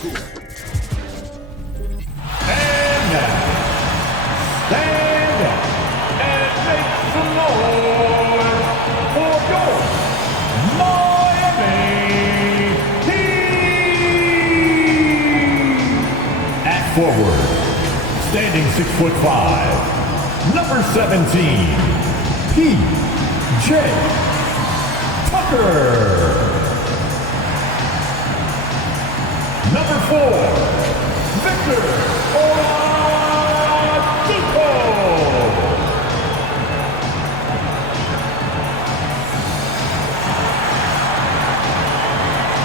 And now, stand up and make some noise for your Miami Heat. At forward, standing 6'5", number 17, P.J. Tucker. Number 4, Victor Oladipo.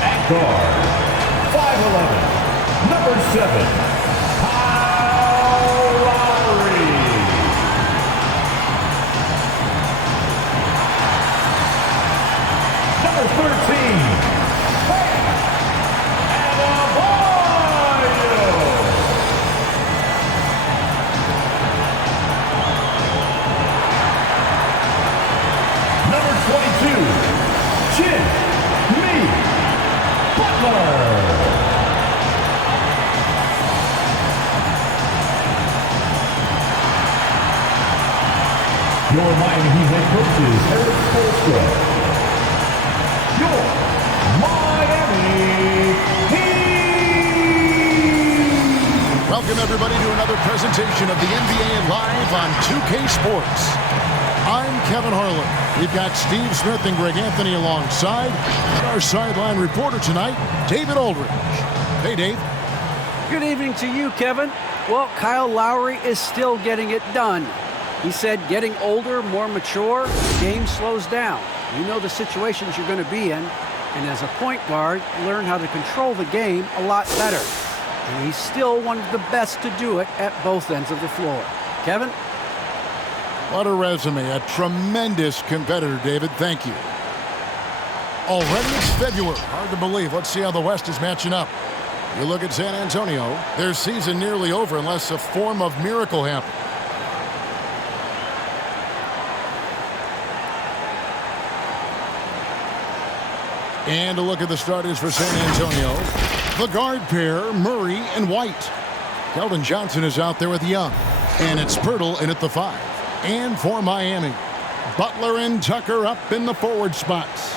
At guard, 5'11", number 7, Kyle Lowry. Number 13, your Miami Heat head coach is Eric Spoelstra. Your Miami Heat. Welcome everybody to another presentation of the NBA Live on 2K Sports. I'm Kevin Harlan. We've got Steve Smith and Greg Anthony alongside. And our sideline reporter tonight, David Aldridge. Hey, Dave. Good evening to you, Kevin. Well, Kyle Lowry is still getting it done. He said getting older, more mature, the game slows down. You know the situations you're going to be in, and as a point guard, learn how to control the game a lot better. And he's still one of the best to do it at both ends of the floor. Kevin? What a resume. A tremendous competitor, David. Thank you. Already it's February. Hard to believe. Let's see how the West is matching up. You look at San Antonio, their season nearly over unless a form of miracle happens. And a look at the starters for San Antonio. The guard pair, Murray and White. Keldon Johnson is out there with Young. And it's Pirtle in at the 5. And for Miami, Butler and Tucker up in the forward spots.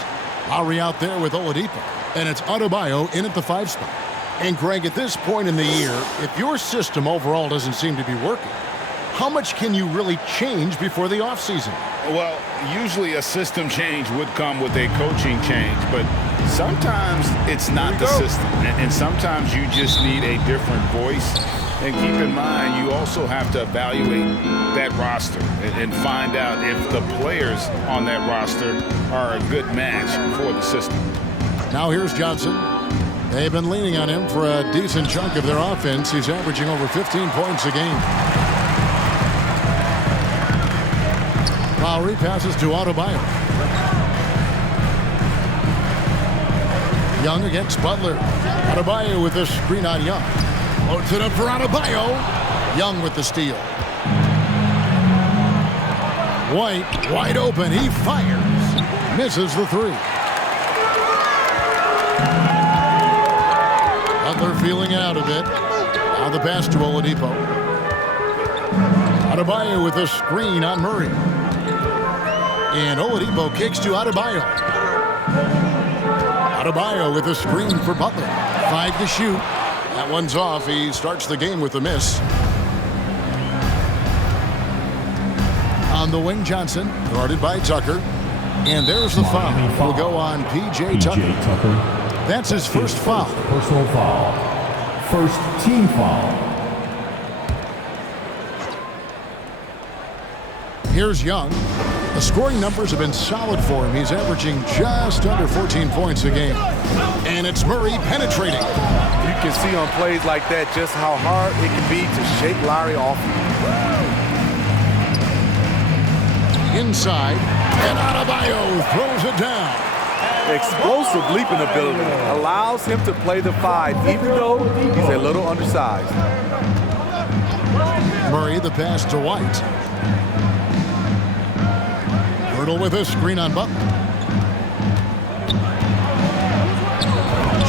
Lowry out there with Oladipo. And it's Adebayo in at the 5 spot. And Greg, at this point in the year, if your system overall doesn't seem to be working, how much can you really change before the offseason? Well, usually a system change would come with a coaching change, but sometimes it's not the system, and sometimes you just need a different voice. And keep in mind, you also have to evaluate that roster and find out if the players on that roster are a good match for the system. Now here's Johnson. They've been leaning on him for a decent chunk of their offense. He's averaging over 15 points a game. Lowry passes to Adebayo. Young against Butler. Adebayo with the screen on Young. Loads it up for Adebayo. Young with the steal. White wide open. He fires. Misses the 3. Butler feeling it out a bit. Now the pass to Oladipo. Adebayo with a screen on Murray. And Oladipo kicks to Adebayo. Adebayo with a screen for Butler. 5 to shoot. That one's off. He starts the game with a miss. On the wing, Johnson, guarded by Tucker. And there's the foul. Will go on P.J. Tucker. That's his first foul. Personal foul. First team foul. Here's Young. The scoring numbers have been solid for him. He's averaging just under 14 points a game. And it's Murray penetrating. You can see on plays like that just how hard it can be to shake Lowry off. Inside, and Adebayo throws it down. Explosive leaping ability allows him to play the 5, even though he's a little undersized. Murray the pass to White. Pirtle with a screen on Butler.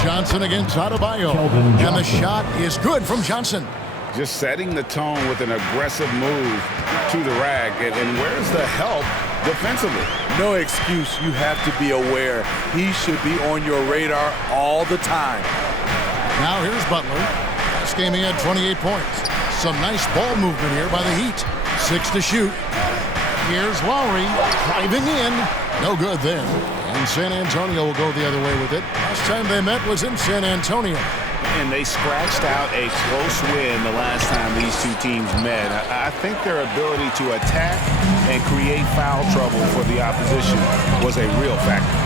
Johnson against Adebayo. And the shot is good from Johnson. Just setting the tone with an aggressive move to the rack. And where's the help defensively? No excuse. You have to be aware. He should be on your radar all the time. Now here's Butler. Last game he had 28 points. Some nice ball movement here by the Heat. 6 to shoot. Here's Lowry driving in. No good there. And San Antonio will go the other way with it. Last time they met was in San Antonio. And they scratched out a close win the last time these two teams met. I think their ability to attack and create foul trouble for the opposition was a real factor.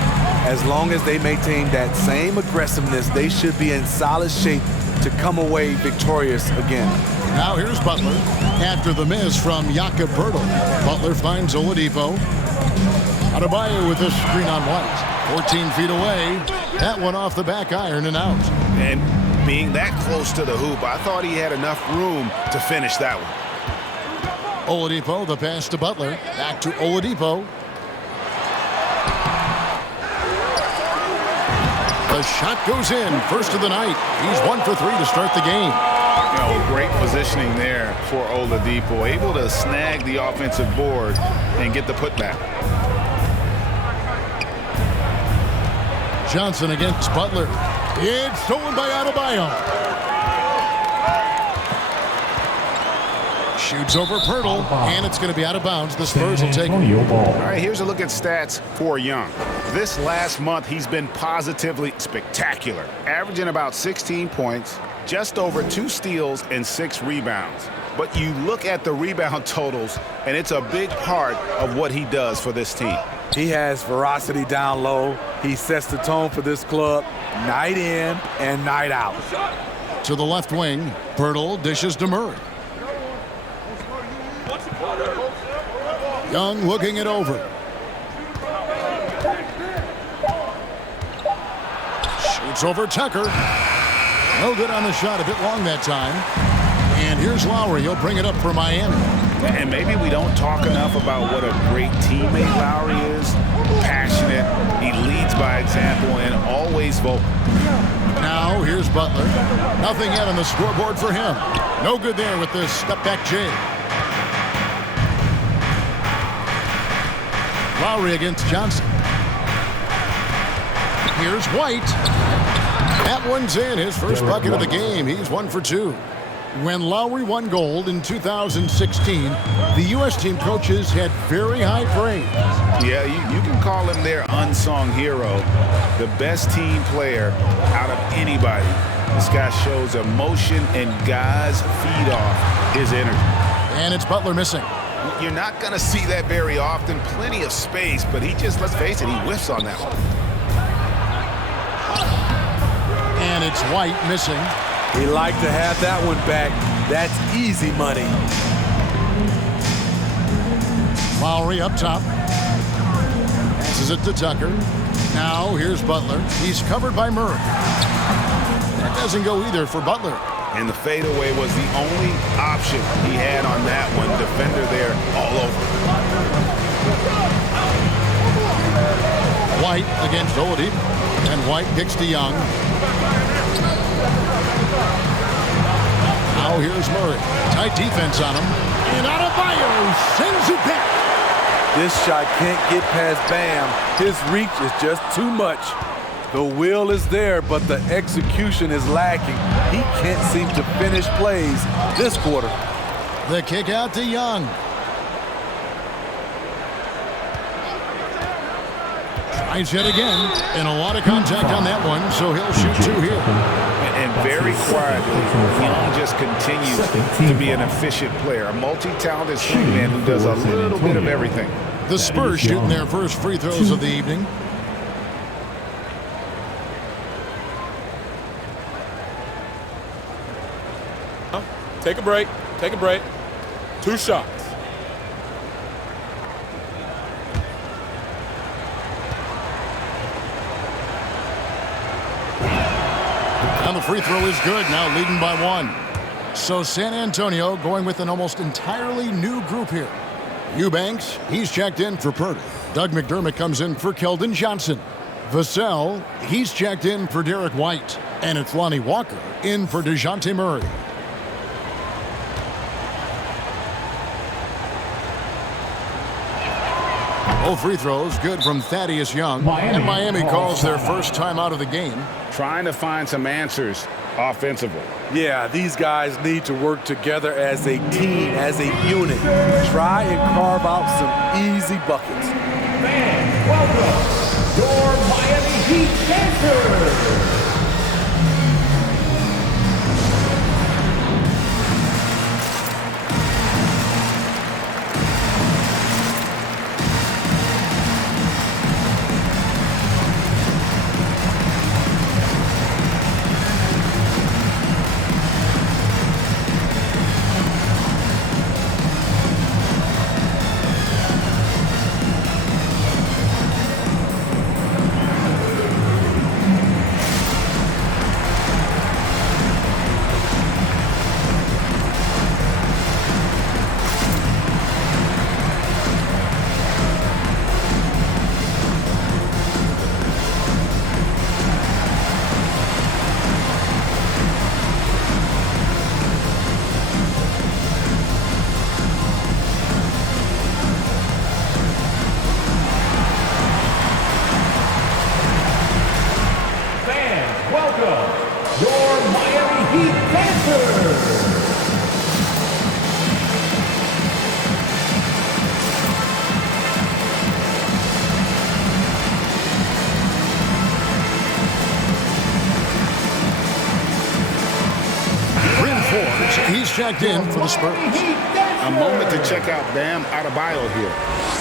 As long as they maintain that same aggressiveness, they should be in solid shape to come away victorious again. Now here's Butler. After the miss from Jakob Poeltl, Butler finds Oladipo. Adebayo with this screen on White. 14 feet away. That one off the back iron and out. And being that close to the hoop, I thought he had enough room to finish that one. Oladipo, the pass to Butler. Back to Oladipo. The shot goes in. First of the night. He's 1 for 3 to start the game. You know, great positioning there for Oladipo. Able to snag the offensive board and get the putback. Johnson against Butler. It's stolen by Adebayo. Shoots over Poeltl, and it's going to be out of bounds. The Spurs will take it. All right, here's a look at stats for Young. This last month, he's been positively spectacular, averaging about 16 points, just over 2 steals, and 6 rebounds. But you look at the rebound totals, and it's a big part of what he does for this team. He has ferocity down low. He sets the tone for this club night in and night out. To the left wing, Poeltl dishes to Murray. Young looking it over. Shoots over Tucker. No good on the shot, a bit long that time. And here's Lowry. He'll bring it up for Miami. And maybe we don't talk enough about what a great teammate Lowry is. Passionate, he leads by example, and always vocal. Now here's Butler. Nothing yet on the scoreboard for him. No good there with this step-back J. Lowry against Johnson. Here's White. That one's in. His first bucket of the game. He's 1 for 2. When Lowry won gold in 2016, the U.S. team coaches had very high praise. Yeah, you can call him their unsung hero, the best team player out of anybody. This guy shows emotion, and guys feed off his energy. And it's Butler missing. You're not going to see that very often. Plenty of space, but he just, let's face it, he whiffs on that one. And it's White missing. He liked to have that one back. That's easy money. Lowry up top. Passes it to Tucker. Now here's Butler. He's covered by Murray. That doesn't go either for Butler. And the fadeaway was the only option he had on that one. Defender there all over. White against Oladipo. And White kicks to Young. Now here's Murray. Tight defense on him. And Adebayo sends it back. This shot can't get past Bam. His reach is just too much. The will is there, but the execution is lacking. He can't seem to finish plays this quarter. The kick out to Young. Tries it again. And a lot of contact on that one, so he'll shoot 2 here. And very quietly, Young just continues to be an efficient player, a multi-talented swingman who does a little bit of everything. The Spurs shooting their first free throws of the evening. Take a break. Take a break. 2 shots. And the free throw is good, now leading by 1. So San Antonio going with an almost entirely new group here. Eubanks, he's checked in for Poeltl. Doug McDermott comes in for Keldon Johnson. Vassell, he's checked in for Derek White. And it's Lonnie Walker in for DeJounte Murray. Both free throws good from Thaddeus Young. And Miami calls their first time out of the game. Trying to find some answers offensively. Yeah, these guys need to work together as a team, as a unit. Try and carve out some easy buckets. Fans, welcome your Miami Heat Dancers. He's checked in for the Spurs. A moment to check out Bam Adebayo here.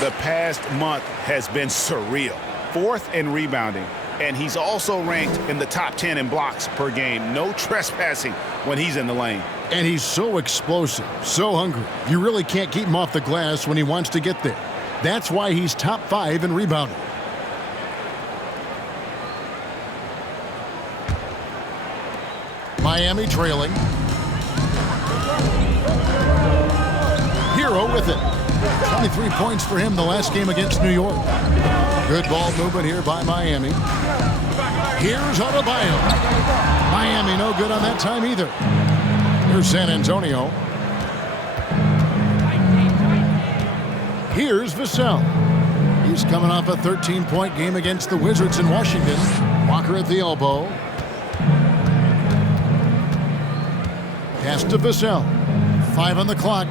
The past month has been surreal. 4th in rebounding, and he's also ranked in the top 10 in blocks per game. No trespassing when he's in the lane. And he's so explosive, so hungry. You really can't keep him off the glass when he wants to get there. That's why he's top 5 in rebounding. Miami trailing. Hero with it. 23 points for him the last game against New York. Good ball movement here by Miami. Here's Adebayo. Miami no good on that time either. Here's San Antonio. Here's Vassell. He's coming off a 13-point game against the Wizards in Washington. Walker at the elbow. Pass to Vassell. 5 on the clock.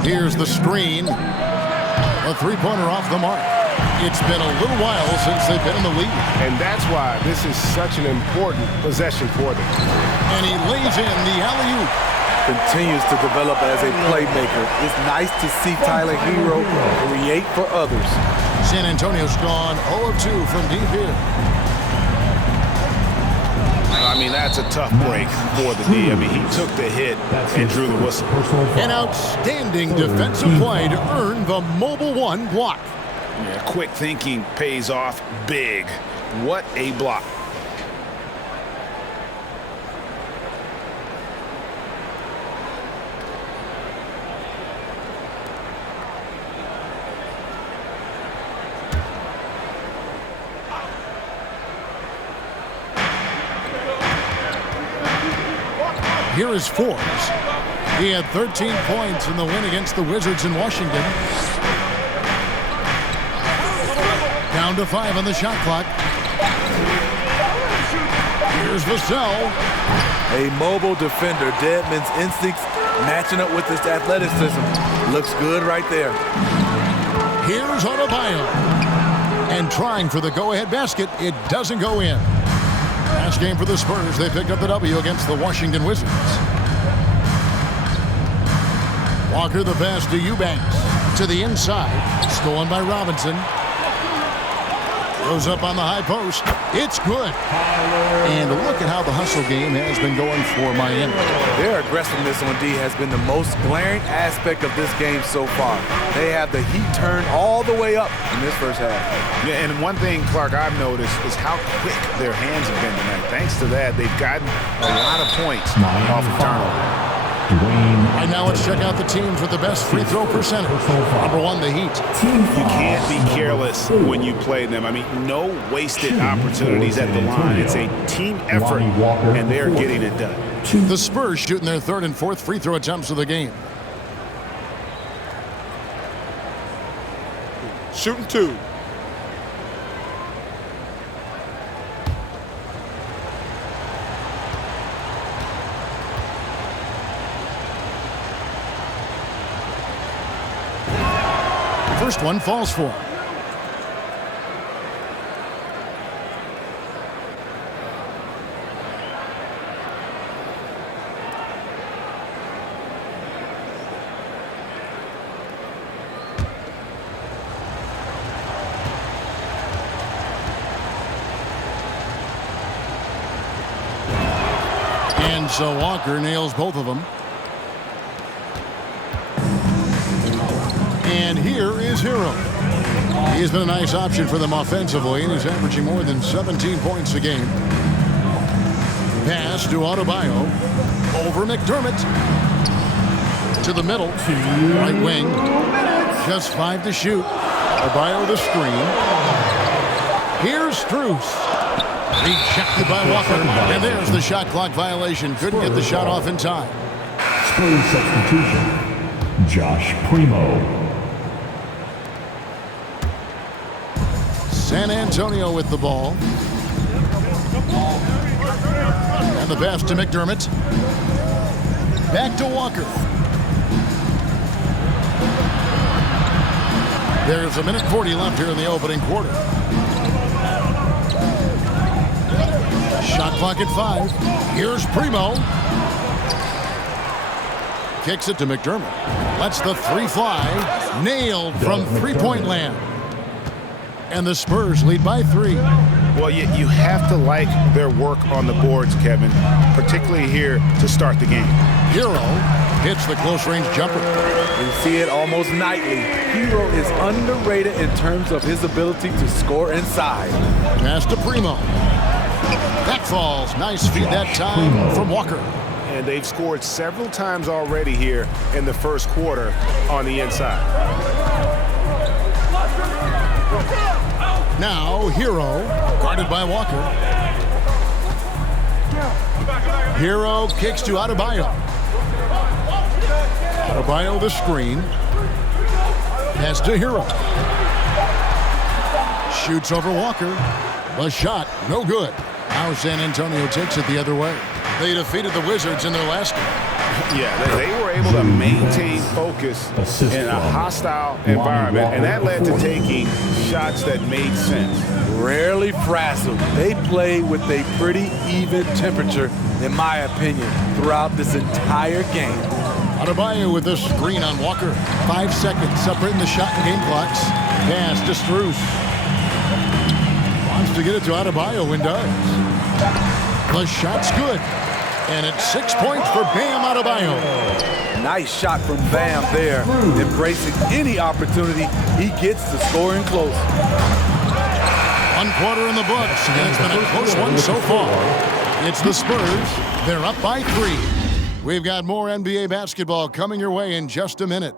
Here's the screen. A three-pointer off the mark. It's been a little while since they've been in the lead. And that's why this is such an important possession for them. And he lays in the alley-oop. Continues to develop as a playmaker. It's nice to see Tyler Hero create for others. San Antonio's gone 0 of 2 from deep here. I mean, that's a tough break for the D. I mean, he took the hit and drew the whistle. An outstanding defensive play to earn the Mobile 1 block. Yeah, quick thinking pays off big. What a block. Here is Forbes. He had 13 points in the win against the Wizards in Washington. Down to 5 on the shot clock. Here's Vassell. A mobile defender. Deadman's instincts matching up with his athleticism. Looks good right there. Here's Adebayo. And trying for the go-ahead basket. It doesn't go in. Last game for the Spurs. They picked up the W against the Washington Wizards. Walker the pass to Eubanks. To the inside. Stolen by Robinson. Goes up on the high post. It's good. And look at how the hustle game has been going for Miami. Their aggressiveness on D has been the most glaring aspect of this game so far. They have the heat turned all the way up in this first half. Yeah, and one thing, Clark, I've noticed is how quick their hands have been tonight. Thanks to that, they've gotten a lot of points off of turnover. Right now, let's check out the teams with the best free throw percentage. Number 1, the Heat. You can't be careless when you play them. I mean, no wasted opportunities at the line. It's a team effort, and they're getting it done. The Spurs shooting their 3rd and 4th free throw attempts of the game. Shooting 2. First one falls for. And so Walker nails both of them. And here is Hero. He's been a nice option for them offensively, and he's averaging more than 17 points a game. Pass to Adebayo. Over McDermott. To the middle. Right wing. Just 5 to shoot. Adebayo the screen. Here's Strus. Rejected by Walker. And there's the shot clock violation. Couldn't get the shot off in time. Spurs substitution. Josh Primo. San Antonio with the ball. And the pass to McDermott. Back to Walker. There's a minute 40 left here in the opening quarter. Shot clock at 5. Here's Primo. Kicks it to McDermott. Lets the 3 fly. Nailed from three-point land. And the Spurs lead by 3. Well, you have to like their work on the boards, Kevin, particularly here to start the game. Hero hits the close-range jumper. We see it almost nightly. Hero is underrated in terms of his ability to score inside. Pass to Primo. That falls. Nice feed that time from Walker. And they've scored several times already here in the first quarter on the inside. Now Hero, guarded by Walker. Hero kicks to Adebayo. Adebayo the screen. Pass to Hero. Shoots over Walker. The shot, no good. Now San Antonio takes it the other way. They defeated the Wizards in their last game. Yeah, they were able to maintain focus in a hostile environment, and that led to taking shots that made sense. Rarely frazzled. They play with a pretty even temperature, in my opinion, throughout this entire game. Adebayo with the screen on Walker. 5 seconds separating the shot and game clocks. Pass to Strus. Wants to get it to Adebayo and does. The shot's good. And it's 6 points for Bam Adebayo. Nice shot from Bam there. Embracing any opportunity he gets to scoring close. 1 quarter in the books, and it's been a close one so far. It's the Spurs. They're up by 3. We've got more NBA basketball coming your way in just a minute.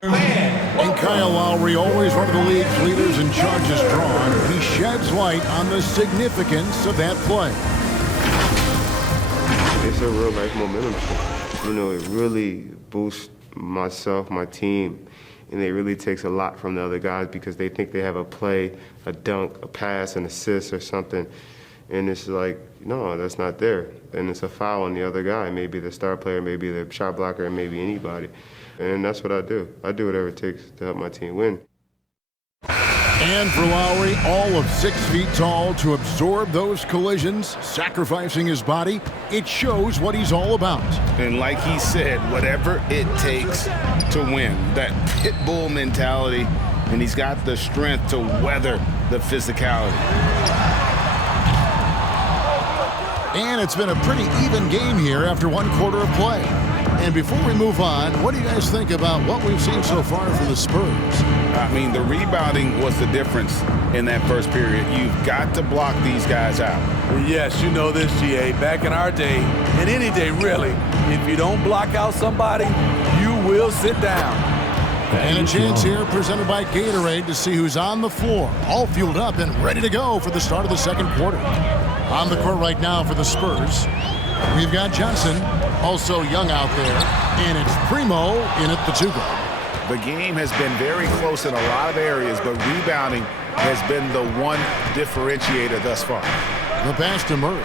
And Kyle Lowry, always one of the league's leaders in charges drawn, he sheds light on the significance of that play. It's a real life momentum shift. You know, it really boosts myself, my team, and it really takes a lot from the other guys because they think they have a play, a dunk, a pass, an assist or something. And it's like, no, that's not there. And it's a foul on the other guy, maybe the star player, maybe the shot blocker, maybe anybody. And that's what I do. I do whatever it takes to help my team win. And for Lowry, all of 6 feet tall, to absorb those collisions, sacrificing his body, it shows what he's all about. And like he said, whatever it takes to win, that pit bull mentality, and he's got the strength to weather the physicality. And it's been a pretty even game here after 1 quarter of play. And before we move on, what do you guys think about what we've seen so far from the Spurs? I mean, the rebounding was the difference in that first period. You've got to block these guys out. Yes, you know this, GA. Back in our day, and any day really, if you don't block out somebody, you will sit down. And a chance here presented by Gatorade to see who's on the floor, all fueled up and ready to go for the start of the second quarter. On the court right now for the Spurs, we've got Johnson, also Young out there, and it's Primo in at the 2-guard. The game has been very close in a lot of areas, but rebounding has been the one differentiator thus far. The pass to Murray.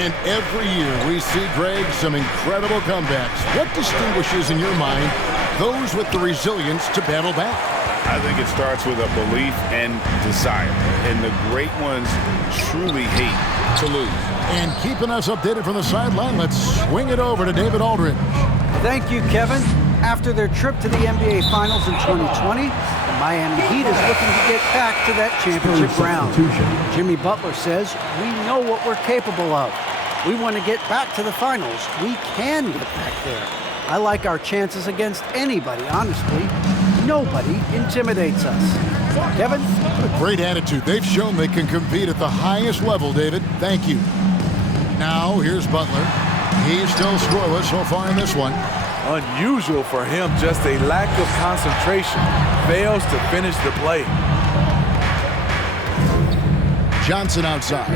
And every year we see, Greg, some incredible comebacks. What distinguishes, in your mind, those with the resilience to battle back? I think it starts with a belief and desire. And the great ones truly hate to lose. And keeping us updated from the sideline, let's swing it over to David Aldridge. Thank you, Kevin. After their trip to the NBA Finals in 2020, the Miami Heat is looking to get back to that championship round. Jimmy Butler says, we know what we're capable of. We want to get back to the finals. We can get back there. I like our chances against anybody, honestly. Nobody intimidates us. Kevin? What a great attitude. They've shown they can compete at the highest level, David. Thank you. Now, here's Butler. He's still scoreless so far in this one. Unusual for him, just a lack of concentration. Fails to finish the play. Johnson outside.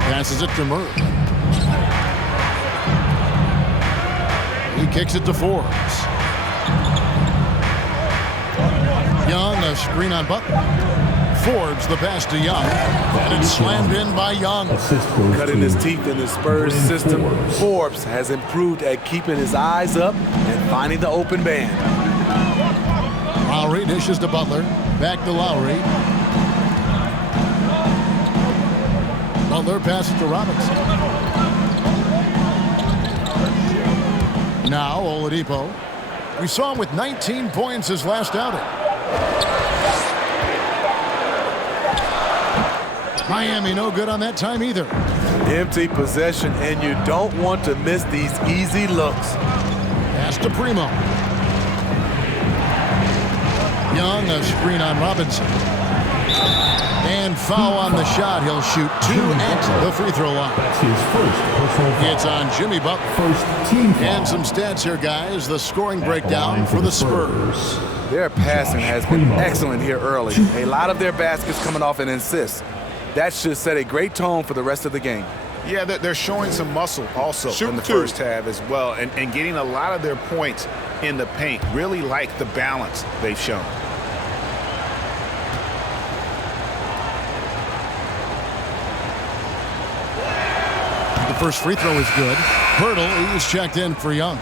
Passes it to Murray. He kicks it to Forbes. Young, a screen on Butler. Forbes, the pass to Young. And it's slammed in by Young. Cutting his teeth in the Spurs system, Forbes has improved at keeping his eyes up and finding the open man. Lowry dishes to Butler. Back to Lowry. Butler passes to Robinson. Now Oladipo. We saw him with 19 points his last outing. Miami no good on that time either. Empty possession, and you don't want to miss these easy looks. Pass to Primo. Young, a screen on Robinson. And foul on the shot. He'll shoot 2 at the free throw line. That's his first personal foul. It's on Jimmy Butler. First team foul. And some stats here, guys. The scoring breakdown for the Spurs. Their passing has been excellent here early. A lot of their baskets coming off an assist. That should set a great tone for the rest of the game. Yeah, they're showing some muscle also in the first half as well, and getting a lot of their points in the paint. Really like the balance they've shown. The first free throw is good. Hurdle is checked in for Young.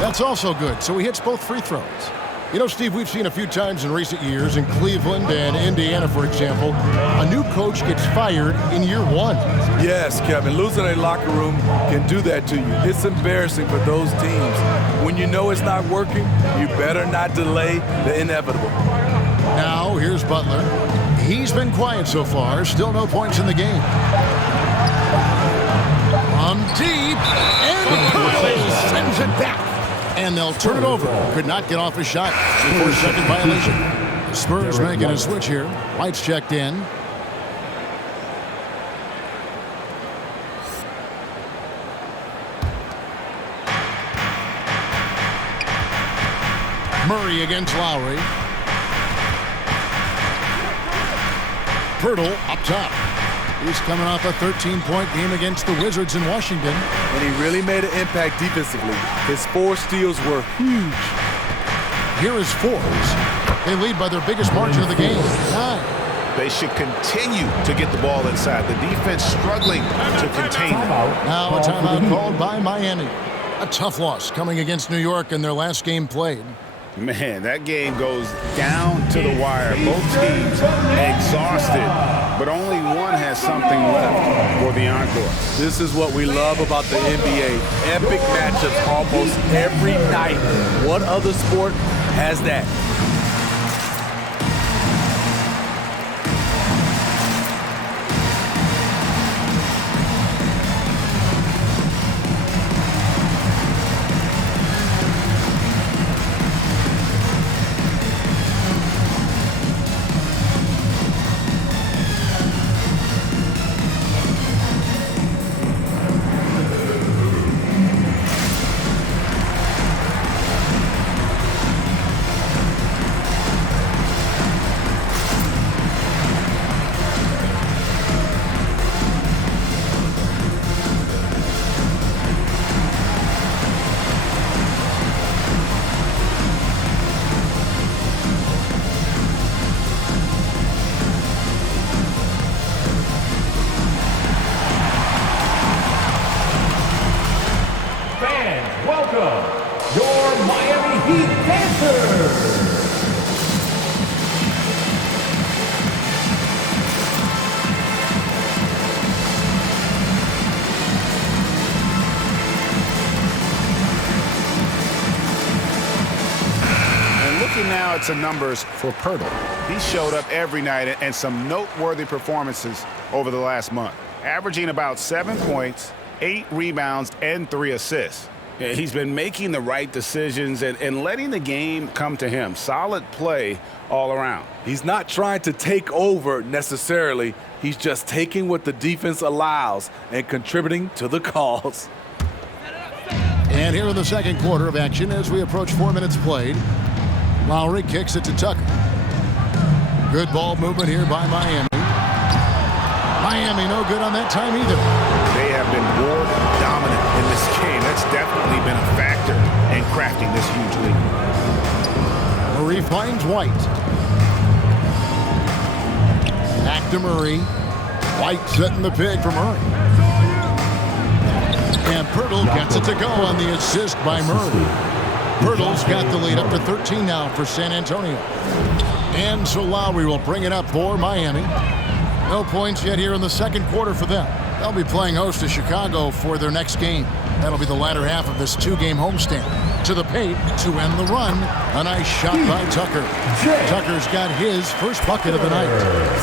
That's also good, so he hits both free throws. You know, Steve, we've seen a few times in recent years in Cleveland and Indiana, for example, a new coach gets fired in year 1. Yes, Kevin, losing a locker room can do that to you. It's embarrassing for those teams. When you know it's not working, you better not delay the inevitable. Now, here's Butler. He's been quiet so far, still no points in the game. From deep, and Hurdle sends it back. And they'll turn it over. Could not get off his shot before second violation. The Spurs making a switch here. Lights checked in. Murray against Lowry. Hurdle up top. He's coming off a 13-point game against the Wizards in Washington. And he really made an impact defensively. His 4 steals were huge. Here is Forbes. They lead by their biggest margin of the game, 9. They should continue to get the ball inside. The defense struggling to contain them. Now a timeout called by Miami. A tough loss coming against New York in their last game played. Man, that game goes down to the wire. Both teams exhausted, but only one has something left for the encore. This is what we love about the NBA. Epic matchups almost every night. What other sport has that? Your Miami Heat Panthers. And looking now at some numbers for Pirtle. He showed up every night and some noteworthy performances over the last month, averaging about 7 points, 8 rebounds, and 3 assists. He's been making the right decisions and letting the game come to him. Solid play all around. He's not trying to take over necessarily. He's just taking what the defense allows and contributing to the cause. And here in the second quarter of action as we approach 4 minutes played, Lowry kicks it to Tucker. Good ball movement here by Miami. Miami no good on that time either. They have been more dominant in this game. That's definitely been a factor in crafting this huge lead. Murray finds White. Back to Murray. White setting the pig for Murray. And Pirtle gets it to go on the assist by Murray. Pirtle's got the lead up to 13 now for San Antonio. And so Lowry will bring it up for Miami. No points yet here in the second quarter for them. They'll be playing host to Chicago for their next game. That'll be the latter half of this 2-game homestand. To the paint to end the run. A nice shot by Tucker. Tucker's got his first bucket of the night.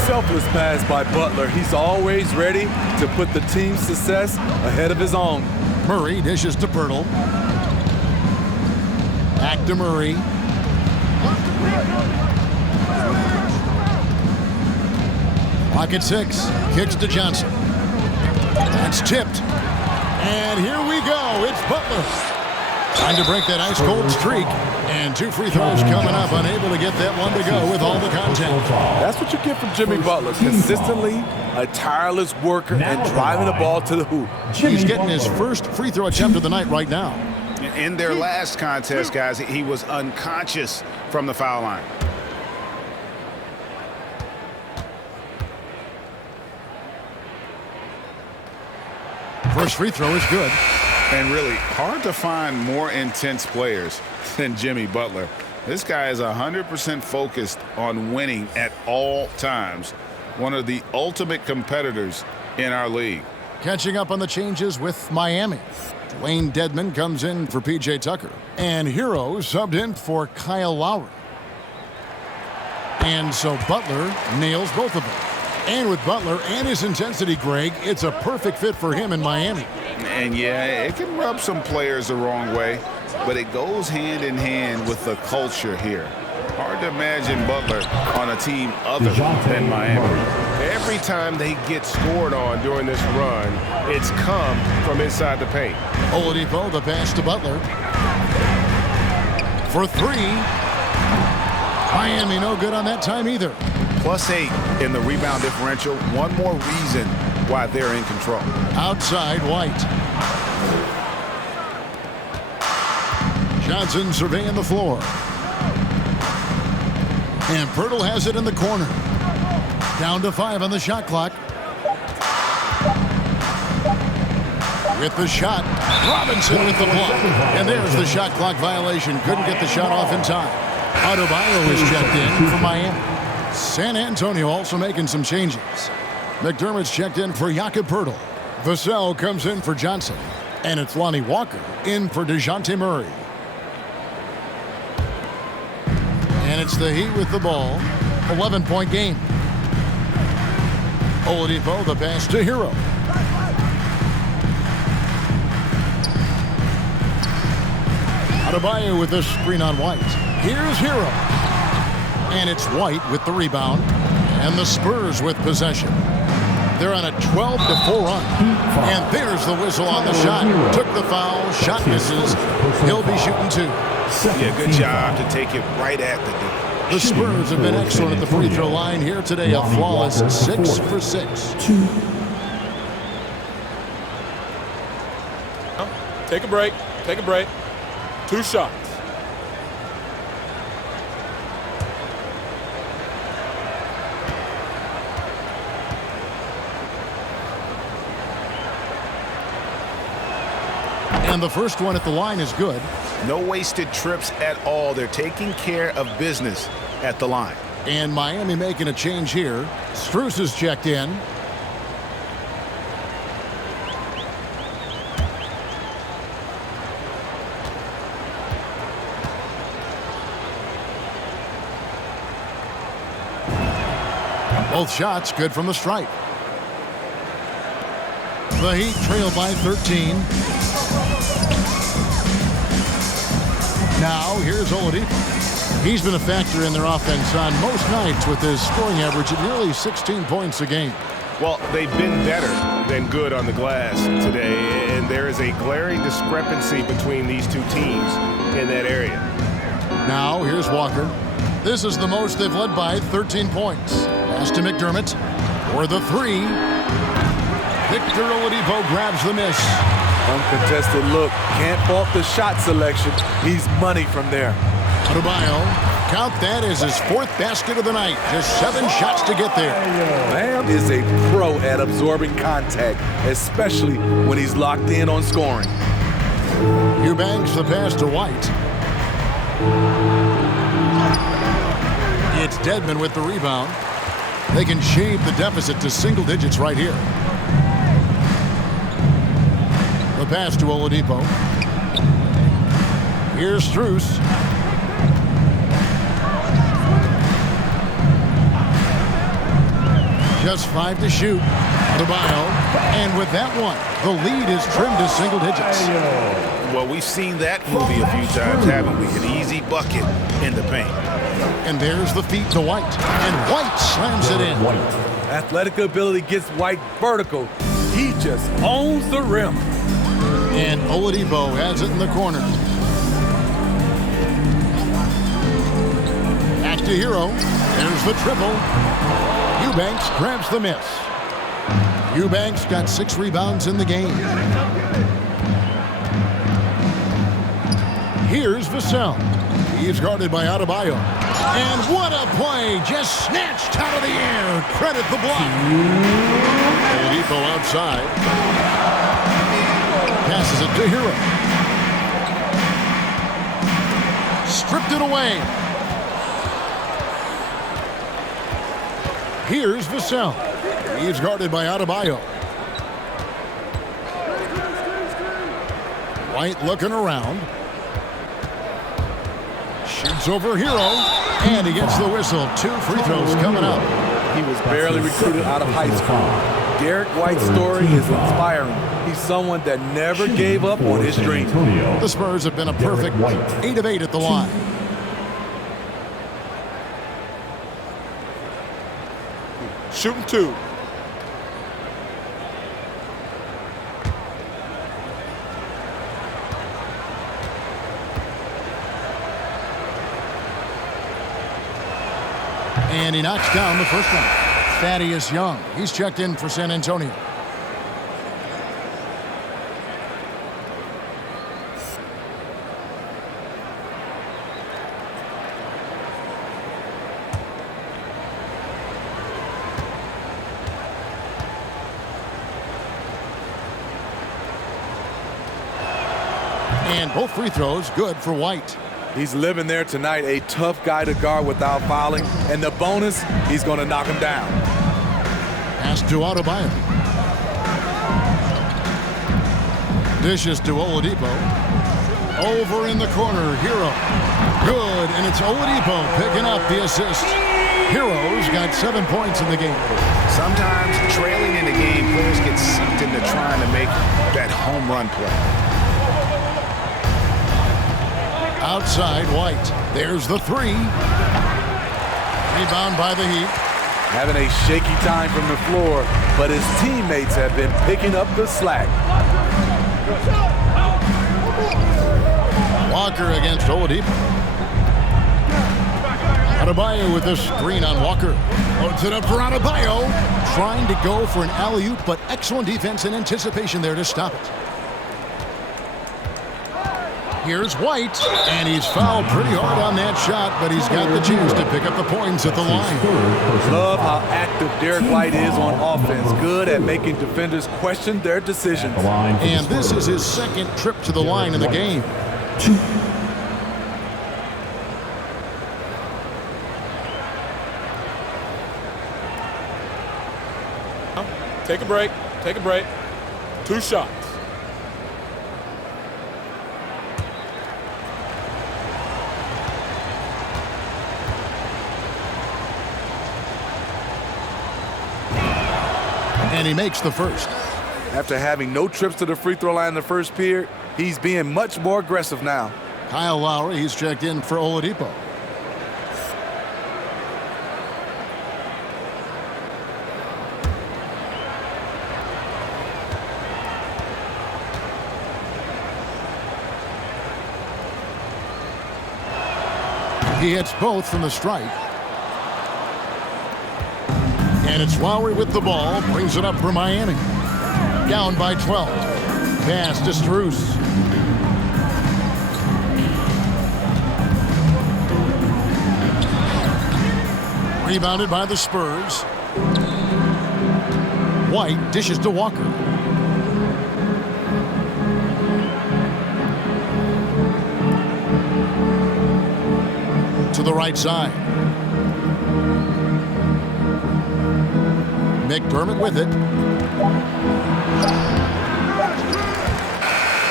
Selfless pass by Butler. He's always ready to put the team's success ahead of his own. Murray dishes to Pirtle. Back to Murray. Pocket 6. Kicks to Johnson. That's tipped. And here we go. It's Butler. Trying to break that ice-cold streak. And 2 free throws coming up. Unable to get that one to go with all the contact. That's what you get from Jimmy Butler. Consistently a tireless worker and driving the ball to the hoop. He's getting his first free throw attempt of the night right now. In their last contest, guys, he was unconscious from the foul line. First free throw is good. And really, hard to find more intense players than Jimmy Butler. This guy is 100% focused on winning at all times. One of the ultimate competitors in our league. Catching up on the changes with Miami. Dwayne Dedmon comes in for P.J. Tucker. And Hero subbed in for Kyle Lowry. And so Butler nails both of them. And with Butler and his intensity, Greg, it's a perfect fit for him in Miami. And yeah, it can rub some players the wrong way, but it goes hand in hand with the culture here. Hard to imagine Butler on a team other than Miami. Every time they get scored on during this run, it's come from inside the paint. Oladipo, the pass to Butler. For 3. Miami no good on that time either. +8 in the rebound differential. One more reason why they're in control. Outside, White. Johnson surveying the floor. And Pirtle has it in the corner. Down to 5 on the shot clock. with the shot. Robinson with the block. And there's the shot clock violation. Couldn't get the shot off in time. Adebayo is checked in for Miami. San Antonio also making some changes. McDermott's checked in for Jakob Poeltl. Vassell comes in for Johnson. And it's Lonnie Walker in for DeJounte Murray. And it's the Heat with the ball. 11-point game. Oladipo, the pass to Hero. Adebayo with the screen on White. Here's Hero. And it's White with the rebound. And the Spurs with possession. They're on a 12-4 run. And there's the whistle on the shot. Took the foul. Shot misses. He'll be shooting 2. Yeah, good job to take it right at the D. The Spurs have been excellent at the free throw line here today. A flawless 6 for 6. Take a break. Take a break. 2 shots. And the first one at the line is good. No wasted trips at all. They're taking care of business at the line. And Miami making a change here. Strus is checked in. Both shots good from the stripe. The Heat trail by 13. Now here's Oladipo. He's been a factor in their offense on most nights with his scoring average at nearly 16 points a game. Well, they've been better than good on the glass today, and there is a glaring discrepancy between these two teams in that area. Now here's Walker. This is the most they've led by 13 points. Pass to McDermott for the 3. Victor Oladipo grabs the miss. Uncontested look. Can't fault the shot selection. He's money from there. Adebayo, count that as his 4th basket of the night. Just 7 shots to get there. Bam is a pro at absorbing contact, especially when he's locked in on scoring. Eubanks the pass to White. It's Dedmon with the rebound. They can shave the deficit to single digits right here. The pass to Oladipo. Here's Strus. Just 5 to shoot. Adebayo. And with that one, the lead is trimmed to single digits. Well, we've seen that movie a few times, haven't we? An easy bucket in the paint. And there's the feed to White. And White slams it in. Athletic ability gets White vertical. He just owns the rim. And Oladipo has it in the corner. Back to Hero. There's the triple. Eubanks grabs the miss. Eubanks got 6 rebounds in the game. Here's Vassell. He's guarded by Adebayo. And what a play! Just snatched out of the air. Credit the block. Oladipo outside. Passes it to Hero. Stripped it away. Here's Vassell. He's guarded by Adebayo. White looking around. Shoots over Hero. And he gets the whistle. 2 free throws coming up. He was barely recruited out of high school. Derek White's story is inspiring. He's someone that never gave up on his dream. The Spurs have been a perfect 8 of 8 at the line. Shooting 2. And he knocks down the first one. Thaddeus Young. He's checked in for San Antonio. And both free throws good for White. He's living there tonight, a tough guy to guard without fouling. And the bonus, he's going to knock him down. Pass to Adebayo. Dishes to Oladipo. Over in the corner, Hero. Good, and it's Oladipo picking up the assist. Hero's got 7 points in the game. Sometimes trailing in the game, players get sucked into trying to make that home run play. Outside, White. There's the three. Rebound by the Heat. Having a shaky time from the floor, but his teammates have been picking up the slack. Walker against Oladipo. Adebayo with the screen on Walker. Loads it up for Adebayo. Trying to go for an alley-oop, but excellent defense and anticipation there to stop it. Here's White, and he's fouled pretty hard on that shot, but he's got the chance to pick up the points at the line. Love how active Derek White is on offense. Good at making defenders question their decisions. And this is his second trip to the line in the game. Take a break. Take a break. 2 shots. And he makes the first. After having no trips to the free throw line in the first period, he's being much more aggressive now. Kyle Lowry, he's checked in for Oladipo. He hits both from the stripe. And it's Lowry with the ball, brings it up for Miami. Down by 12. Pass to Strus. Rebounded by the Spurs. White dishes to Walker. To the right side. McDermott with it.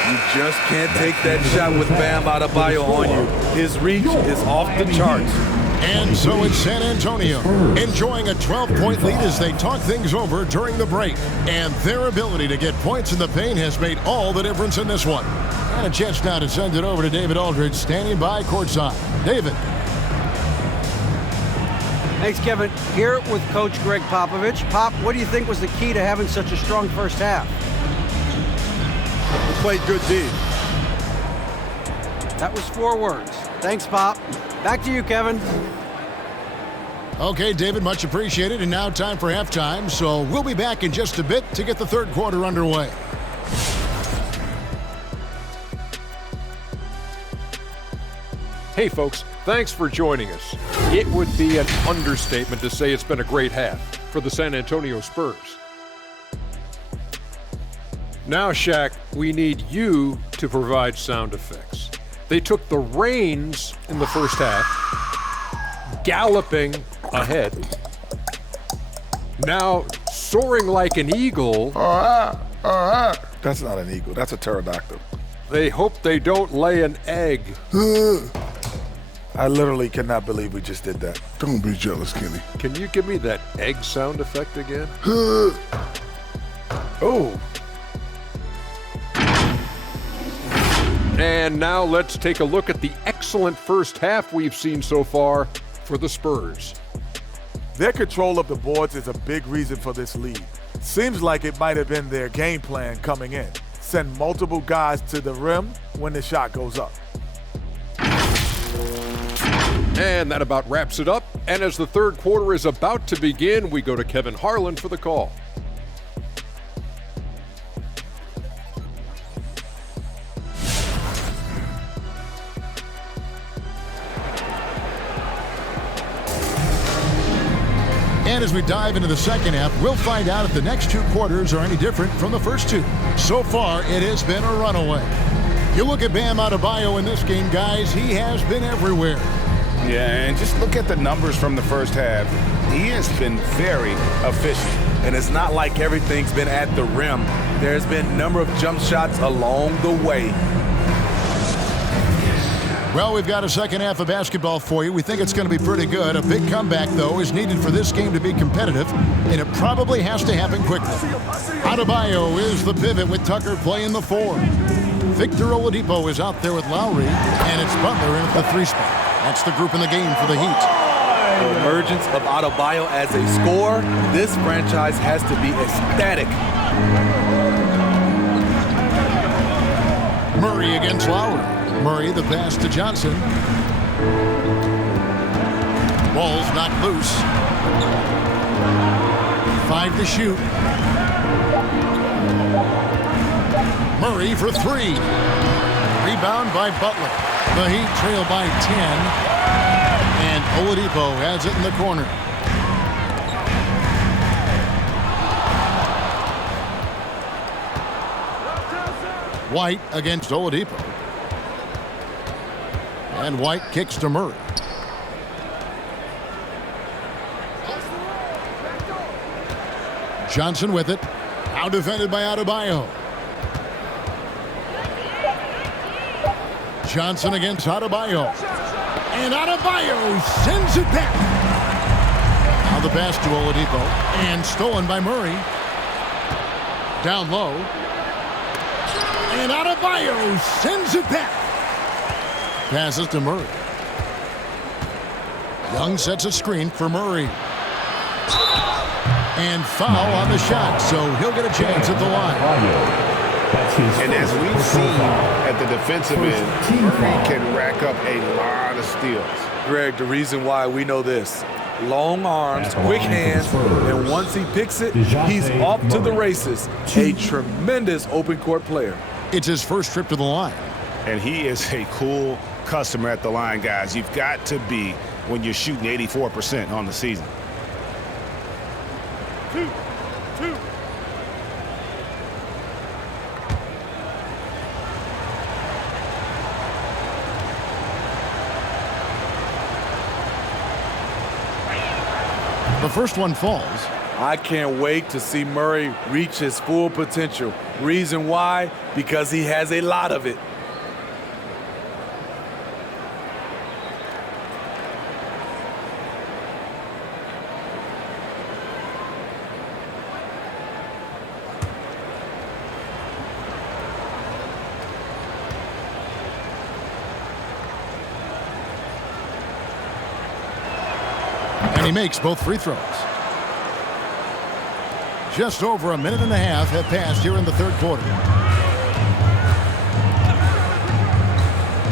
You just can't take that shot with Bam Adebayo on you. His reach is off the charts. And so it's San Antonio, enjoying a 12-point lead as they talk things over during the break. And their ability to get points in the paint has made all the difference in this one. And a chance now to send it over to David Aldridge, standing by courtside. David. Thanks, Kevin. Here with Coach Greg Popovich. Pop, what do you think was the key to having such a strong first half? We played good D. That was 4 words. Thanks, Pop. Back to you, Kevin. Okay, David, much appreciated. And now time for halftime. So we'll be back in just a bit to get the third quarter underway. Hey, folks. Thanks for joining us. It would be an understatement to say it's been a great half for the San Antonio Spurs. Now, Shaq, we need you to provide sound effects. They took the reins in the first half, galloping ahead. Now, soaring like an eagle. That's not an eagle. That's a pterodactyl. They hope they don't lay an egg. I literally cannot believe we just did that. Don't be jealous, Kenny. Can you give me that egg sound effect again? Oh. And now let's take a look at the excellent first half we've seen so far for the Spurs. Their control of the boards is a big reason for this lead. Seems like it might have been their game plan coming in. Send multiple guys to the rim when the shot goes up. And that about wraps it up. And as the third quarter is about to begin, we go to Kevin Harlan for the call. And as we dive into the second half, we'll find out if the next 2 quarters are any different from the first 2. So far, it has been a runaway. You look at Bam Adebayo in this game, guys, he has been everywhere. Yeah, and just look at the numbers from the first half. He has been very efficient. And it's not like everything's been at the rim. There's been a number of jump shots along the way. Well, we've got a second half of basketball for you. We think it's going to be pretty good. A big comeback, though, is needed for this game to be competitive, and it probably has to happen quickly. Adebayo is the pivot with Tucker playing the 4. Victor Oladipo is out there with Lowry, and it's Butler in at the 3 spot. That's the group in the game for the Heat. The emergence of Adebayo as a scorer, this franchise has to be ecstatic. Murray against Lowry. Murray, the pass to Johnson. Ball's knocked loose. 5 to shoot. Murray for 3. Rebound by Butler. The Heat trail by 10. And Oladipo has it in the corner. White against Oladipo. And White kicks to Murray. Johnson with it. Now defended by Adebayo. Johnson against Adebayo. And Adebayo sends it back. Now the pass to Oladipo. And stolen by Murray. Down low. And Adebayo sends it back. Passes to Murray. Young sets a screen for Murray. And foul on the shot, so he'll get a chance at the line. And as we've seen at the defensive end, Murray can rack up a lot of steals. Greg, the reason why we know this, long arms, quick hands, and once he picks it, he's off to the races. A tremendous open court player. It's his first trip to the line. And he is a cool customer at the line, guys. You've got to be when you're shooting 84% on the season. 2. The first one falls. I can't wait to see Murray reach his full potential. Reason why? Because he has a lot of it. And he makes both free throws. Just over a minute and a half have passed here in the third quarter.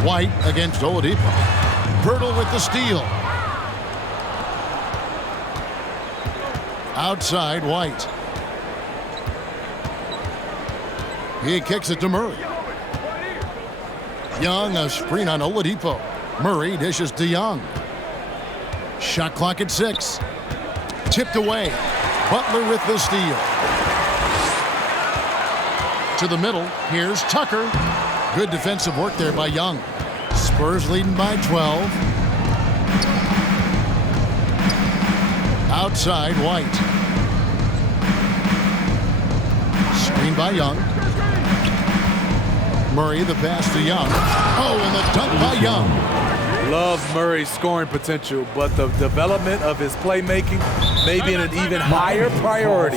White against Oladipo. Pirtle with the steal. Outside White. He kicks it to Murray. Young, a screen on Oladipo. Murray dishes to Young. Shot clock at 6. Tipped away. Butler with the steal. To the middle. Here's Tucker. Good defensive work there by Young. Spurs leading by 12. Outside White. Screen by Young. Murray the pass to Young. Oh, and the dunk by Young. Love Murray's scoring potential, but the development of his playmaking may be an even higher priority.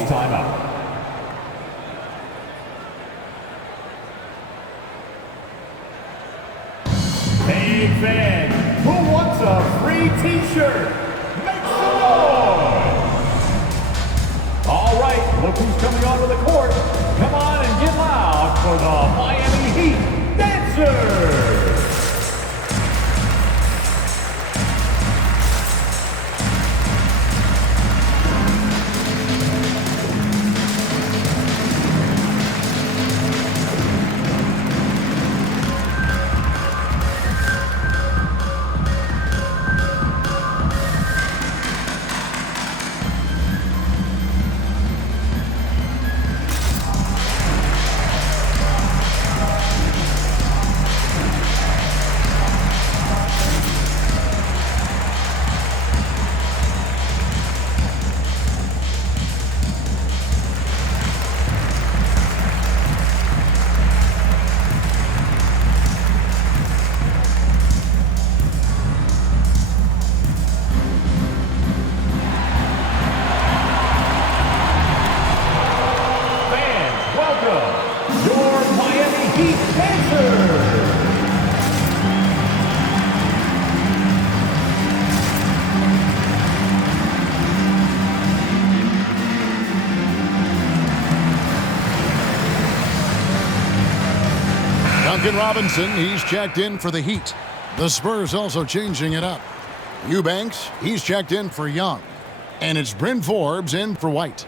Hey, fan, who wants a free t-shirt? Make some noise! All right, look who's coming onto the court. Come on and get loud for the Miami Heat Dancers! Duncan Robinson, he's checked in for the Heat. The Spurs also changing it up. Eubanks, he's checked in for Young. And it's Bryn Forbes in for White.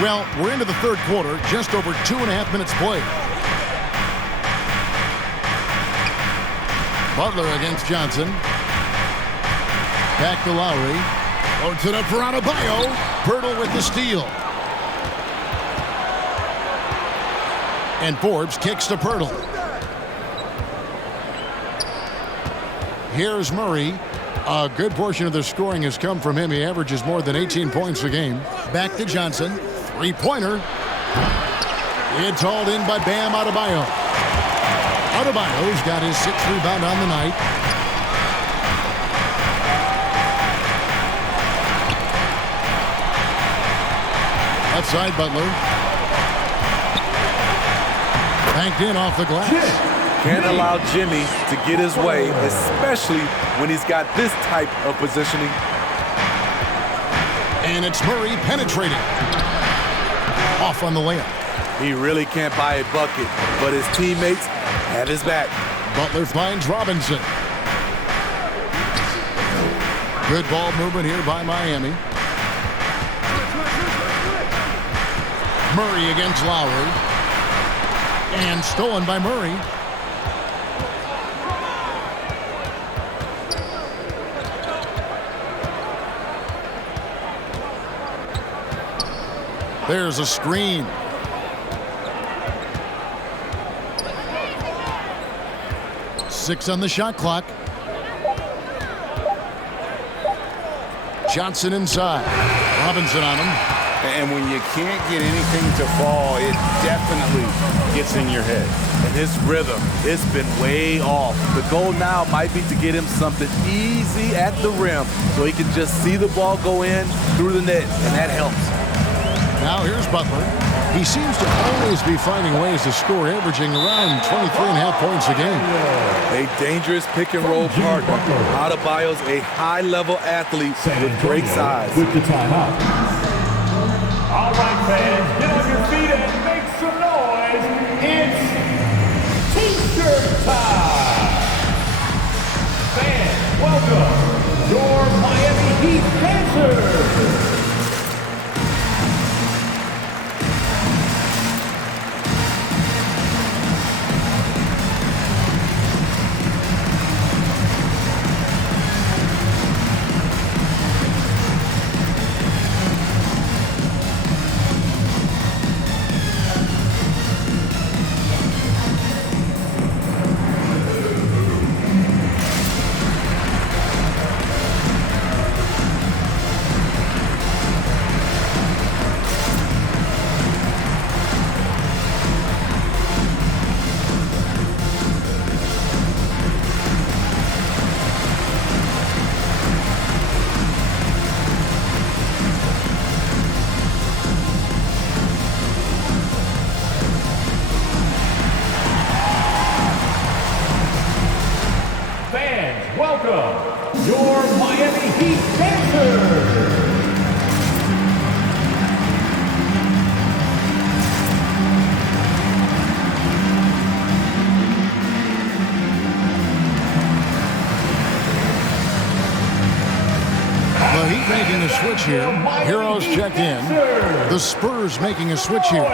Well, we're into the third quarter, just over 2.5 minutes played. Butler against Johnson. Back to Lowry. Loads it up for Adebayo. Pirtle with the steal. And Forbes kicks to Pirtle. Here's Murray. A good portion of the scoring has come from him. He averages more than 18 points a game. Back to Johnson. Three-pointer. It's hauled in by Bam Adebayo. Adebayo's got his 6th rebound on the night. Outside Butler. Banked in off the glass. Can't allow Jimmy to get his way, especially when he's got this type of positioning. And it's Murray penetrating. Off on the layup. He really can't buy a bucket, but his teammates have his back. Butler finds Robinson. Good ball movement here by Miami. Murray against Lowry. And stolen by Murray. There's a screen. Six on the shot clock. Johnson inside. Robinson on him. And when you can't get anything to fall, it definitely gets in your head. And his rhythm, it's been way off. The goal now might be to get him something easy at the rim so he can just see the ball go in through the net, and that helps. Now here's Butler. He seems to always be finding ways to score, averaging around 23.5 points a game. A dangerous pick-and-roll partner. Adebayo's a high-level athlete with great size. With the timeout. All right, fans, get on your feet and make some noise. It's T-shirt time. Fans, welcome your Miami Heat dancers. Welcome, your Miami Heat dancers. The Heat making a switch here. Heroes check in. The Spurs making a switch here.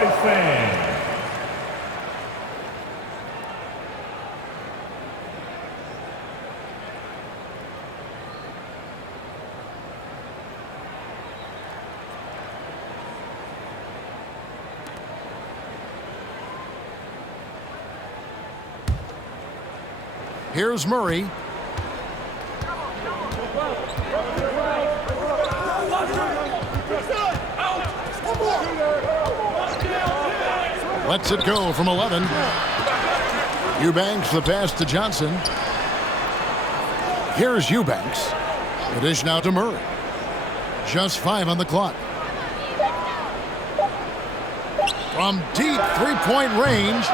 Here's Murray. Lets it go from 11. Eubanks the pass to Johnson. Here's Eubanks. The dish now to Murray. Just 5 on the clock. From deep three-point range.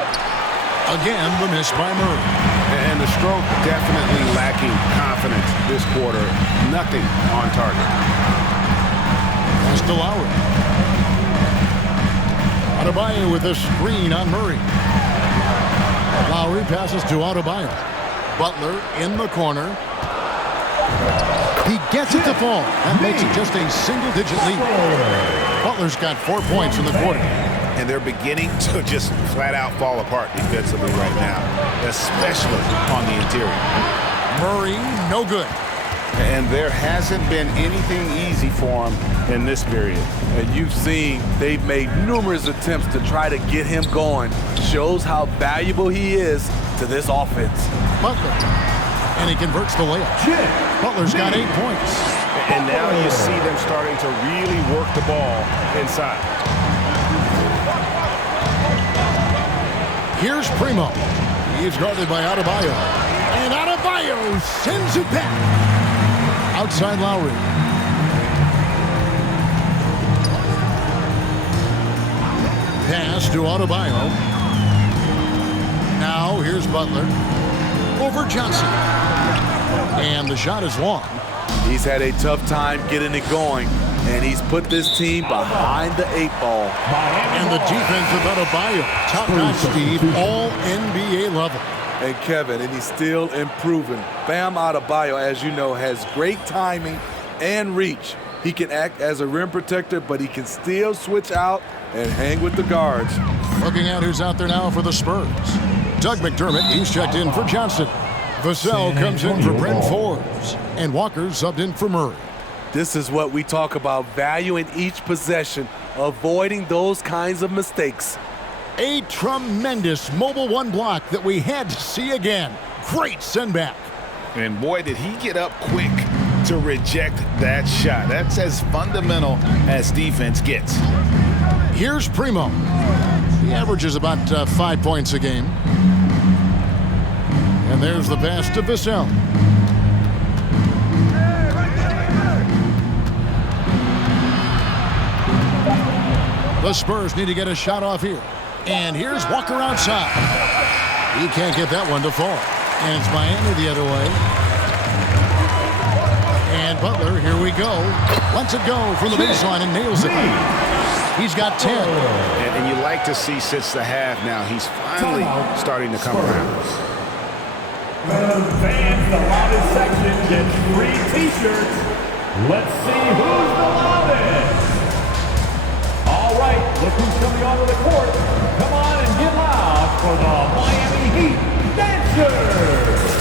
Again, the miss by Murray. And the stroke definitely lacking confidence this quarter. Nothing on target. Pass to Lowry. Adebayo with a screen on Murray. Lowry passes to Adebayo. Butler in the corner. He gets it to fall. That makes it just a single-digit lead. Butler's got 4 points in the quarter. And they're beginning to just flat-out fall apart defensively right now, especially on the interior. Murray, no good. And there hasn't been anything easy for him in this period. And you've seen they've made numerous attempts to try to get him going. Shows how valuable he is to this offense. Butler. And he converts the layup. Butler's got 8 points. And now you see them starting to really work the ball inside. Here's Primo. He's guarded by Adebayo. And Adebayo sends it back. Outside Lowry. Pass to Adebayo. Now here's Butler. Over Johnson. And the shot is long. He's had a tough time getting it going, and he's put this team behind the 8 ball. And the defense of Adebayo. Top-notch, Steve. All NBA level. And Kevin, and he's still improving. Bam Adebayo, as you know, has great timing and reach. He can act as a rim protector, but he can still switch out and hang with the guards. Looking at who's out there now for the Spurs. Doug McDermott, he's checked in for Johnson. Vassell comes in for Bryn Forbes. And Walker subbed in for Murray. This is what we talk about, valuing each possession, avoiding those kinds of mistakes. A tremendous mobile one block that we had to see again. Great send back. And boy, did he get up quick to reject that shot. That's as fundamental as defense gets. Here's Primo. He averages about 5 points a game. And there's the pass to Vassell. The Spurs need to get a shot off here. And here's Walker outside. He can't get that one to fall. And it's Miami the other way. And Butler, here we go. Lets it go from the baseline and nails it. He's got 10. And you like to see since the half now, he's finally starting to come around. Fans, the loudest section gets free T-shirts. Let's see who's the loudest. All right, look who's coming onto the court. Come on and get loud for the Miami Heat Dancers.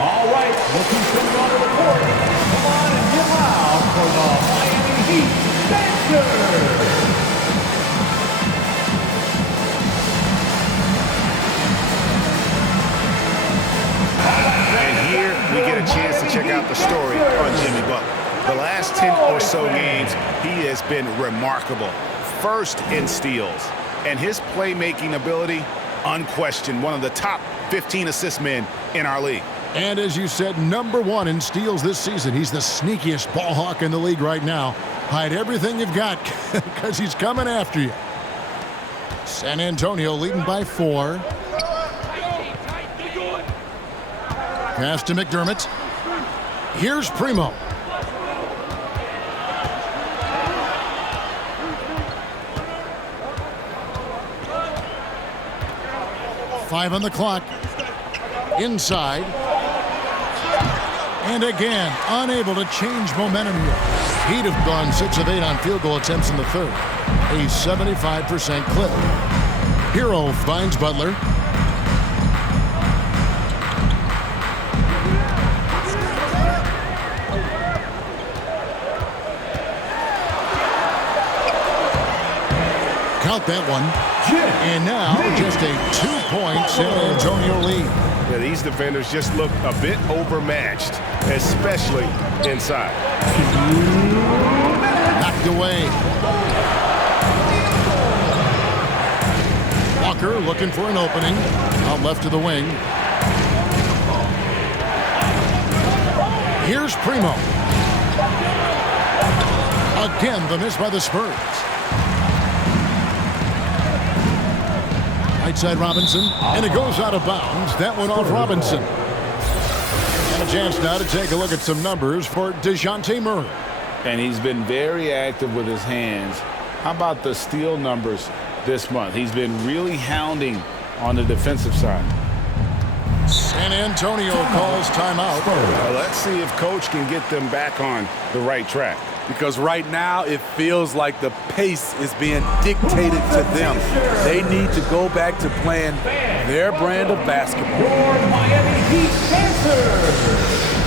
All right, look who's coming onto the court. Come on and get loud for the Miami Heat Dancers. And here we get a chance to check out the story on Jimmy Butler. The last 10 or so games, he has been remarkable. First in steals. And his playmaking ability, unquestioned, one of the top 15 assist men in our league. And as you said, #1 in steals this season. He's the sneakiest ball hawk in the league right now. Hide everything you've got because he's coming after you. San Antonio leading by 4. Pass to McDermott. Here's Primo. 5 on the clock. Inside. And again, unable to change momentum here. He'd have gone 6 of 8 on field goal attempts in the third. A 75% clip. Hero finds Butler. Count that one. And now just a 2-point San Antonio lead. Yeah, these defenders just look a bit overmatched, especially inside. Knocked away. Walker looking for an opening. Out left of the wing. Here's Primo. Again, the miss by the Spurs. Right side Robinson, and it goes out of bounds. That one off Robinson. And a chance now to take a look at some numbers for DeJounte Murray. And he's been very active with his hands. How about the steal numbers this month? He's been really hounding on the defensive side. San Antonio calls timeout. Well, let's see if Coach can get them back on the right track. Because right now it feels like the pace is being dictated to them. They need to go back to playing their brand of basketball. Your Miami Heat Panthers.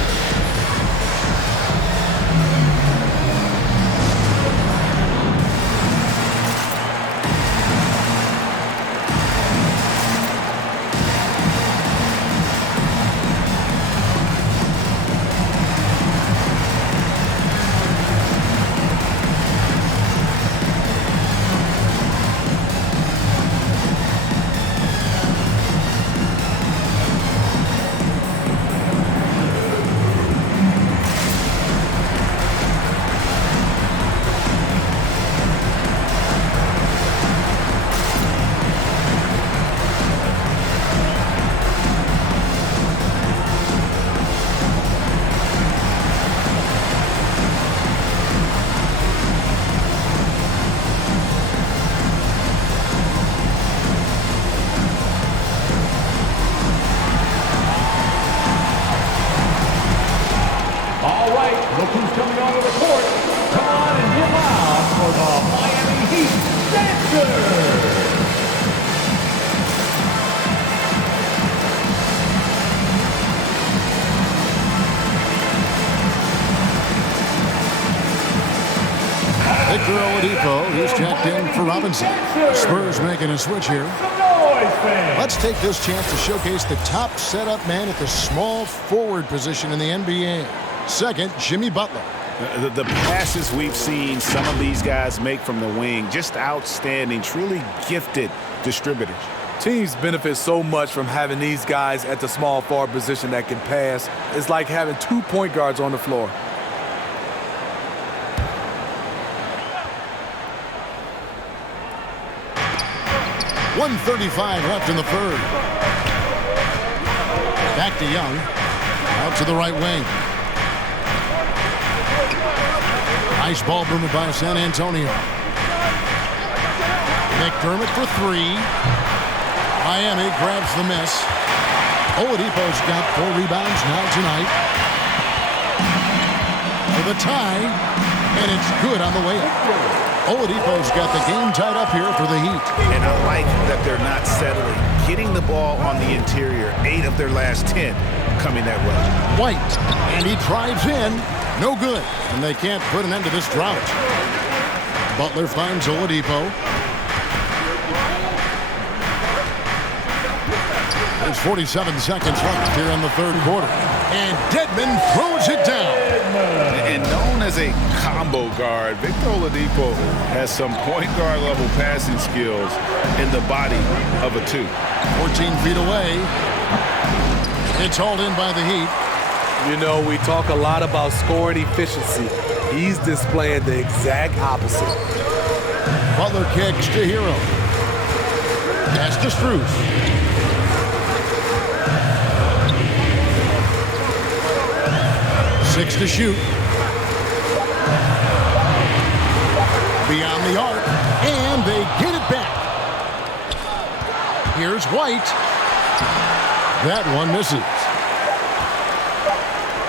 Look who's coming onto the court. Come on and get loud for the Miami Heat Dancers. Victor Oladipo, he's checked in for Robinson. Spurs making a switch here. Let's take this chance to showcase the top setup man at the small forward position in the NBA. Second, Jimmy Butler. The passes we've seen some of these guys make from the wing, just outstanding, truly gifted distributors. Teams benefit so much from having these guys at the small forward position that can pass. It's like having 2 point guards on the floor. .135 left in the third. Back to Young. Out to the right wing. Nice ball movement by San Antonio. McDermott for three. Miami grabs the miss. Oladipo's got 4 rebounds now tonight. For the tie, and it's good on the way up. Oladipo's got the game tied up here for the Heat. And I like that they're not settling. Getting the ball on the interior, 8 of their last 10 coming that way. White, and he drives in. No good, and they can't put an end to this drought. Butler finds Oladipo. There's 47 seconds left here in the third quarter. And Dedmon throws it down. And known as a combo guard, Victor Oladipo has some point guard level passing skills in the body of a 2. 14 feet away. It's hauled in by the Heat. You know, we talk a lot about scoring efficiency. He's displaying the exact opposite. Butler kicks to Hero. Pass to Strus. Six to shoot. Beyond the arc, and they get it back. Here's White. That one misses.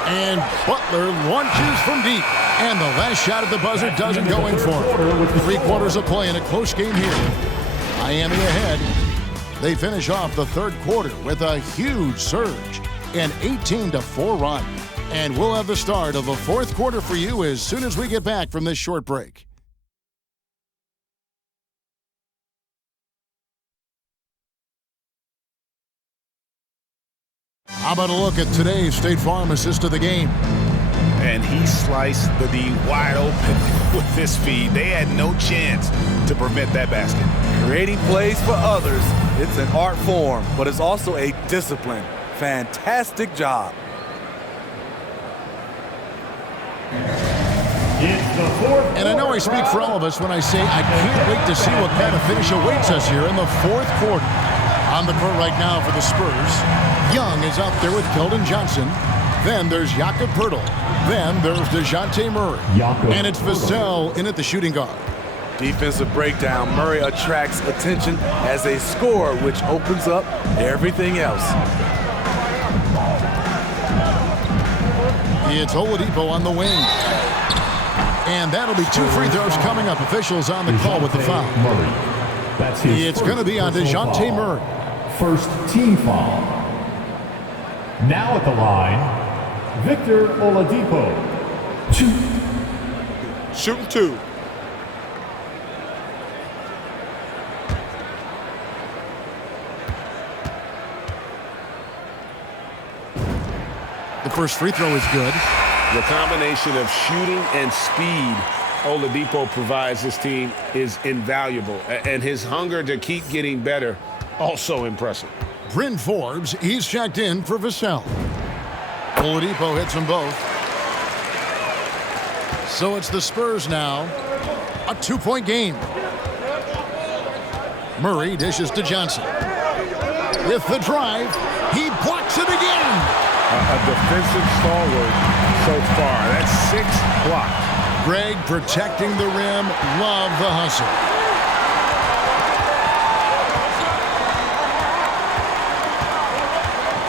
And Butler launches from deep. And the last shot at the buzzer doesn't go in for him. 3 quarters of play in a close game here. Miami ahead. They finish off the third quarter with a huge surge. An 18-4 run. And we'll have the start of the fourth quarter for you as soon as we get back from this short break. How about a look at today's State Farm assist of the game? And he sliced the D wide open with this feed. They had no chance to prevent that basket. Creating plays for others, it's an art form, but it's also a discipline. Fantastic job. And I know I speak for all of us when I say I can't wait to see what kind of finish awaits us here in the fourth quarter. On the court right now for the Spurs, Young is out there with Keldon Johnson. Then there's Jakob Poeltl. Then there's DeJounte Murray. And it's Vassell in at the shooting guard. Defensive breakdown. Murray attracts attention as a scorer, which opens up everything else. It's Oladipo on the wing. And that'll be 2 free throws coming up. Officials on the call with the foul. It's going to be on DeJounte Murray. First team foul. Now at the line, Victor Oladipo. Shooting 2. The first free throw is good. The combination of shooting and speed Oladipo provides this team is invaluable. And his hunger to keep getting better, also impressive. Bryn Forbes, he's checked in for Vassell. Oladipo hits them both. So it's the Spurs now. A 2-point game. Murray dishes to Johnson. With the drive, he blocks it again. A defensive stalwart so far. That's 6 blocks. Greg protecting the rim. Love the hustle.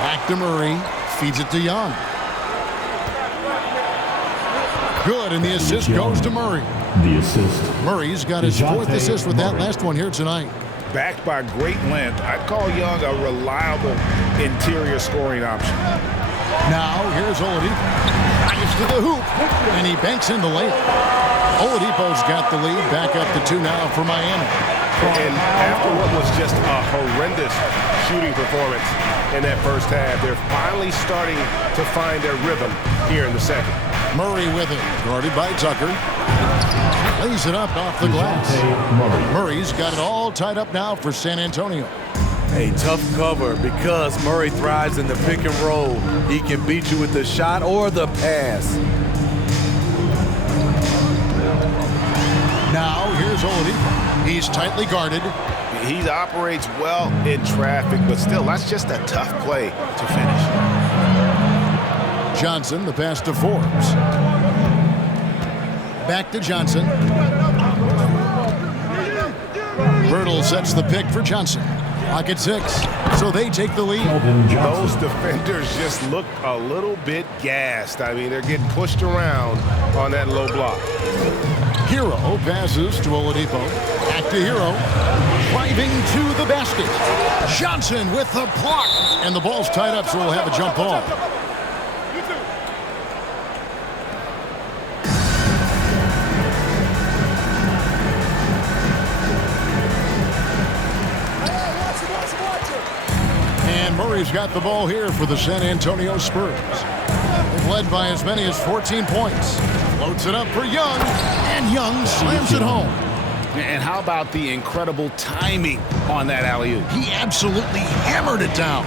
Back to Murray. Feeds it to Young. Good, and the assist goes to Murray. The assist. Murray's got his 4th assist with that last one here tonight. Backed by great length, I'd call Young a reliable interior scoring option. Now, here's Oladipo. Drives to the hoop, and he banks in the layup. Oladipo's got the lead. Back up to 2 now for Miami. And after what was just a horrendous shooting performance in that first half, they're finally starting to find their rhythm here in the second. Murray with it, guarded by Tucker. Lays it up off the glass. Murray's got it all tied up now for San Antonio. A tough cover because Murray thrives in the pick and roll. He can beat you with the shot or the pass. Now, here's Oladipo. He's tightly guarded. He operates well in traffic, but still, that's just a tough play to finish. Johnson, the pass to Forbes. Back to Johnson. Poeltl sets the pick for Johnson. Clock at 6, so they take the lead. Those defenders just look a little bit gassed. I mean, they're getting pushed around on that low block. Hero passes to Oladipo. Back to Hero. Driving to the basket. Johnson with the block. And the ball's tied up, so we'll have a jump ball. Murray's got the ball here for the San Antonio Spurs. They've led by as many as 14 points. Floats it up for Young, and Young slams it home. And how about the incredible timing on that alley-oop? He absolutely hammered it down.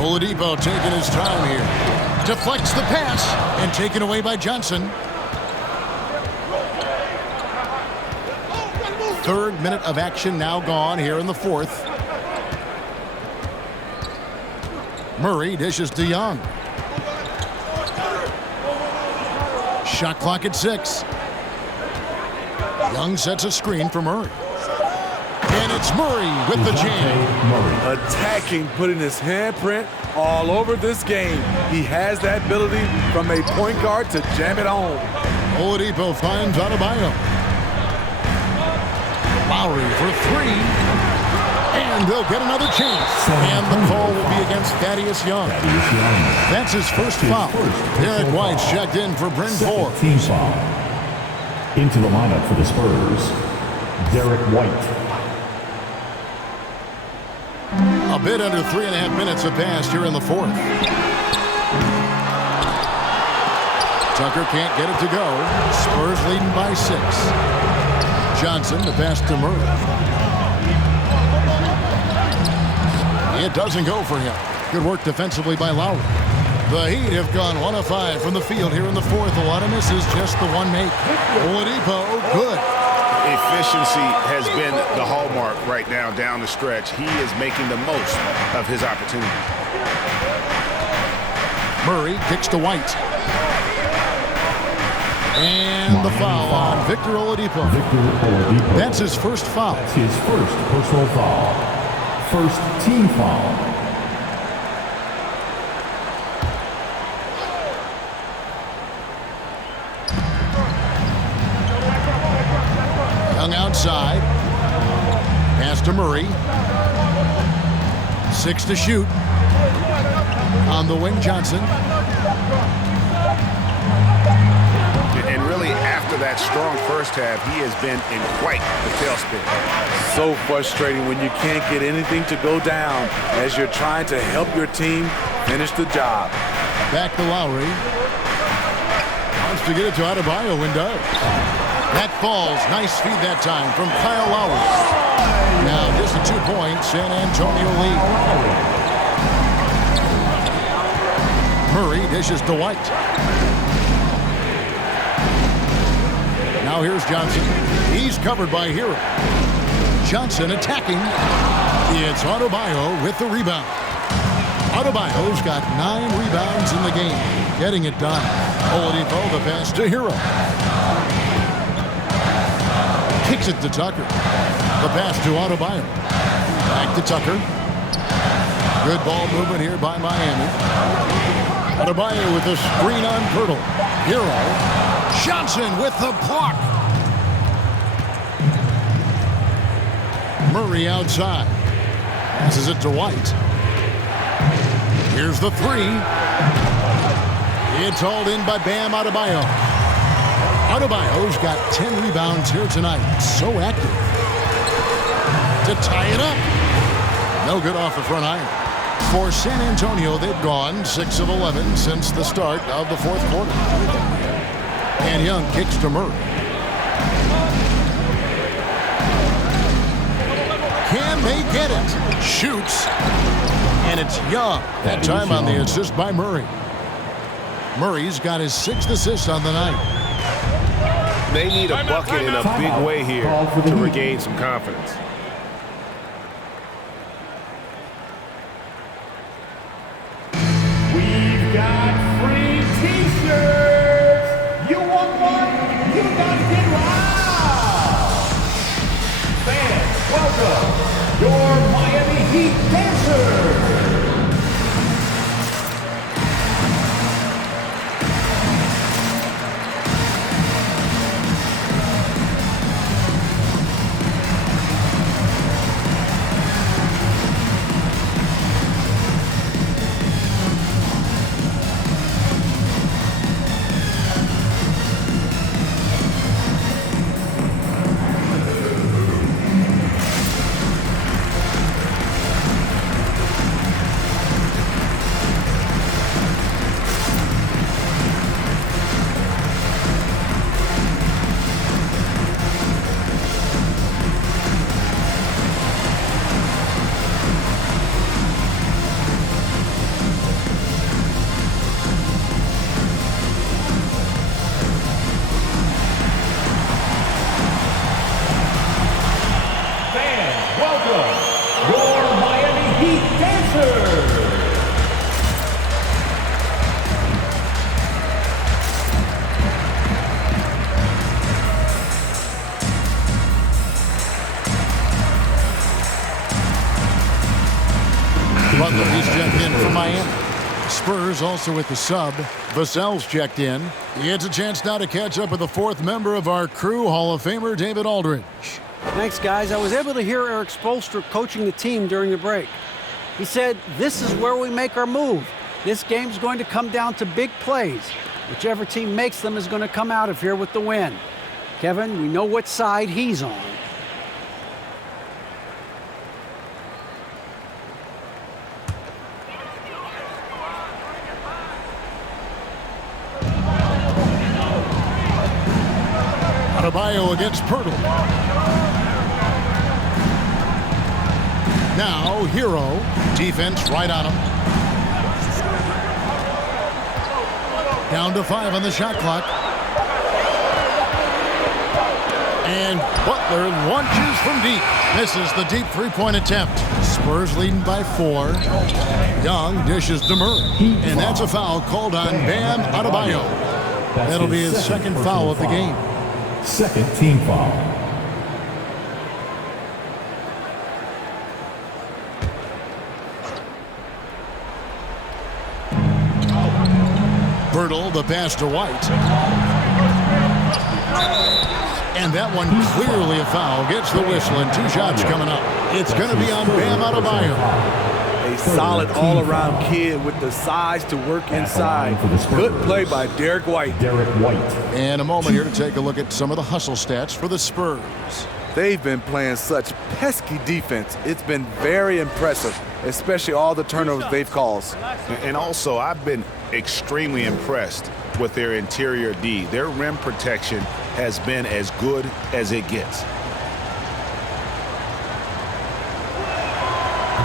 Oladipo taking his time here. Deflects the pass, and taken away by Johnson. 3rd minute of action now gone here in the 4th. Murray dishes to Young. Shot clock at 6. Young sets a screen for Murray. And it's Murray with the jam. Attacking, putting his handprint all over this game. He has that ability from a point guard to jam it home. Oladipo finds Adebayo. Lowry for three. And they'll get another chance. And the call will be against Thaddeus Young. That's his first foul. Derek White's checked in for Bryn Forbes. Team foul. Into the lineup for the Spurs, Derek White. A bit under 3.5 minutes have passed here in the fourth. Tucker can't get it to go. Spurs leading by 6. Johnson, the pass to Murray. It doesn't go for him. Good work defensively by Lowry. The Heat have gone 1 of 5 from the field here in the fourth. A lot of misses, just the one make. Oladipo, good. Efficiency has been the hallmark right now down the stretch. He is making the most of his opportunity. Murray kicks to White. And the foul on Victor Oladipo. That's his first foul. That's his first personal foul. First team foul. Young outside. Pass to Murray. 6 to shoot. On the wing, Johnson. And really, after that strong first half, he has been in quite a tailspin. So frustrating when you can't get anything to go down as you're trying to help your team finish the job. Back to Lowry. Wants to get it to Adebayo and does. That falls. Nice feed that time from Kyle Lowry. Now just a 2-point San Antonio lead. Murray dishes to White. Now here's Johnson. He's covered by Hero. Johnson attacking. It's Adebayo with the rebound. Adebayo's got 9 rebounds in the game. Getting it done. Oladipo, the pass to Hero. Kicks it to Tucker. The pass to Adebayo. Back to Tucker. Good ball movement here by Miami. Adebayo with the screen on Pirtle. Hero. Johnson with the block. Murray outside. Passes it to White. Here's the 3. It's hauled in by Bam Adebayo. Adebayo's got 10 rebounds here tonight. So active. To tie it up. No good off the front iron. For San Antonio, they've gone 6 of 11 since the start of the fourth quarter. And Young kicks to Murray. Can they get it? Shoots. And it's Young. That time on the assist by Murray. Murray's got his 6th assist on the night. They need a bucket in a big way here to regain some confidence. We've got free T-shirts. You want one? You gotta get loud. Fans, welcome your Miami Heat dancers. Butler, he's checked in for Miami. Spurs also with the sub. Vassell's checked in. It's a chance now to catch up with the fourth member of our crew, Hall of Famer David Aldridge. Thanks, guys. I was able to hear Eric Spoelstra coaching the team during the break. He said, this is where we make our move. This game's going to come down to big plays. Whichever team makes them is going to come out of here with the win. Kevin, we know what side he's on. Adebayo against Pirtle. Now, Hero. Defense right on him. Down to 5 on the shot clock. And Butler launches from deep. Misses the deep three-point attempt. Spurs leading by 4. Young dishes to Murray. And that's a foul called on Bam Adebayo. That'll be his second foul of the game. Second team foul. Pirtle, the pass to White. And that one clearly a foul. Gets the whistle and 2 shots coming up. It's going to be on Bam Adebayo. A solid all-around kid with the size to work inside. Good play by Derek White. And a moment here to take a look at some of the hustle stats for the Spurs. They've been playing such pesky defense. It's been very impressive, especially all the turnovers they've caused. And also, I've been extremely impressed with their interior D. Their rim protection has been as good as it gets.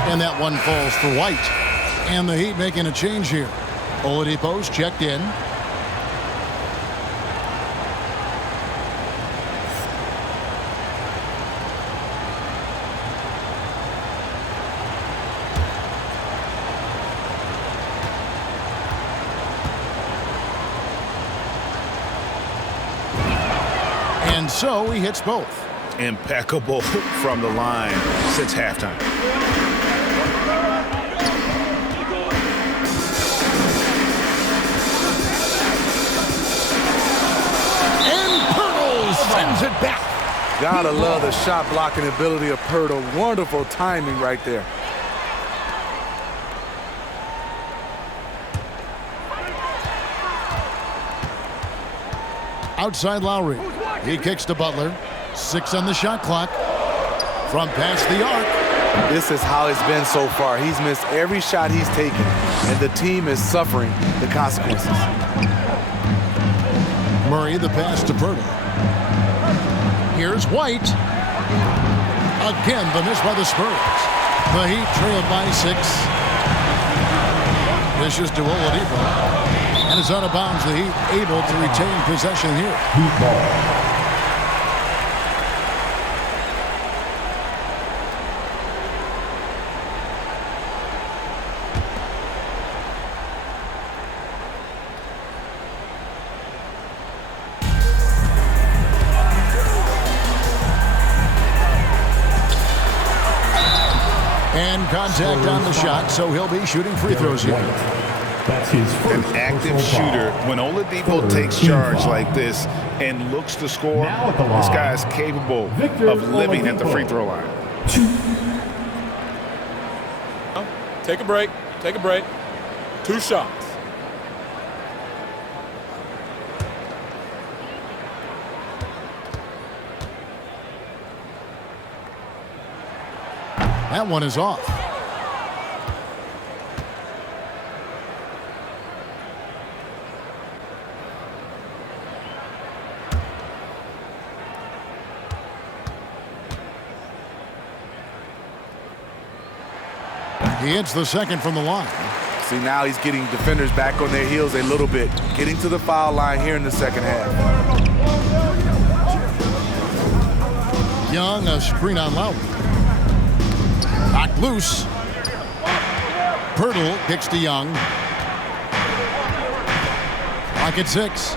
And that one falls for White. And the Heat making a change here. Oladipo's checked in. And so he hits both. Impeccable from the line since halftime. Sends it back. Gotta love the shot blocking ability of Pirtle. Wonderful timing right there. Outside Lowry. He kicks to Butler. 6 on the shot clock. From past the arc. This is how it's been so far. He's missed every shot he's taken, and the team is suffering the consequences. Murray, the pass to Pirtle. Here's White. Again, the miss by the Spurs. The Heat trailed by 6. Dishes to Oladipo. And it's out of bounds. The Heat able to retain possession here. Heat ball. And contact on the shot, so he'll be shooting free throws here. That's his An first active shooter. When Oladipo takes charge like this and looks to score, this guy is capable of living at the free throw line. Take a break. Take a break. 2 shots. That one is off. He hits the second from the line. See, now he's getting defenders back on their heels a little bit. Getting to the foul line here in the second half. Young, a screen on Lowry. Knocked loose. Pirtle kicks to Young. Clock at 6.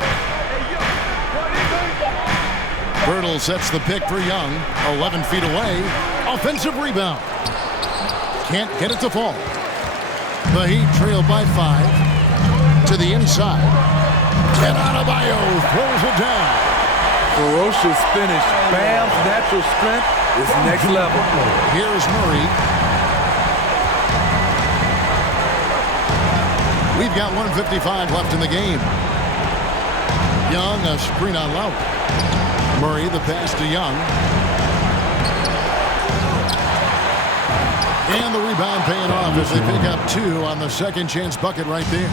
Pirtle sets the pick for Young. 11 feet away. Offensive rebound. Can't get it to fall. The Heat trail by 5 to the inside. And Adebayo throws it down. Ferocious finish. Bam's natural strength is next level. Here's Murray. We've got 1:55 left in the game. Young, a screen on Lowry. Murray, the pass to Young. And the rebound paying off as they pick up 2 on the second chance bucket right there.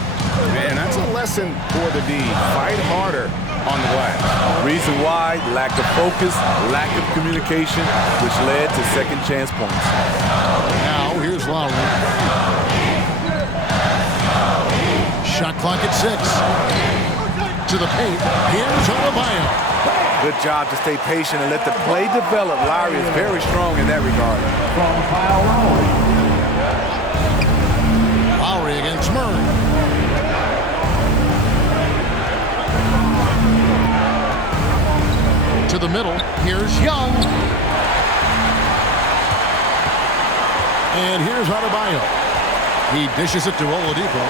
And that's a lesson for the D. Fight harder on the glass. Reason why, lack of focus, lack of communication, which led to second chance points. Now, here's Lowry. Shot clock at 6. To the paint. Here's Adebayo. Good job to stay patient and let the play develop. Lowry is very strong in that regard. From Kyle Lowry. Lowry against Murray. To the middle. Here's Young. And here's Adebayo. He dishes it to Oladipo.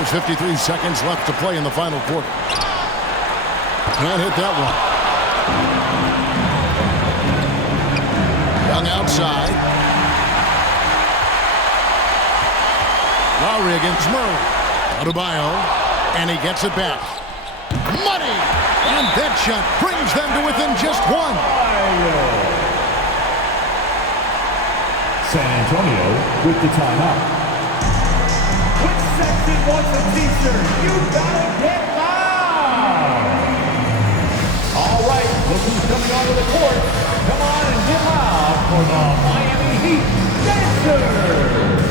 There's 53 seconds left to play in the final quarter. Can't hit that one. Young outside. Lowry against Murray. Adebayo, and he gets it back. Money! And that shot brings them to within just 1. San Antonio with the timeout. Which section wants a t-shirt? You gotta get loud! All right, look who's coming onto the court. Come on and get loud for the Miami Heat Dancers!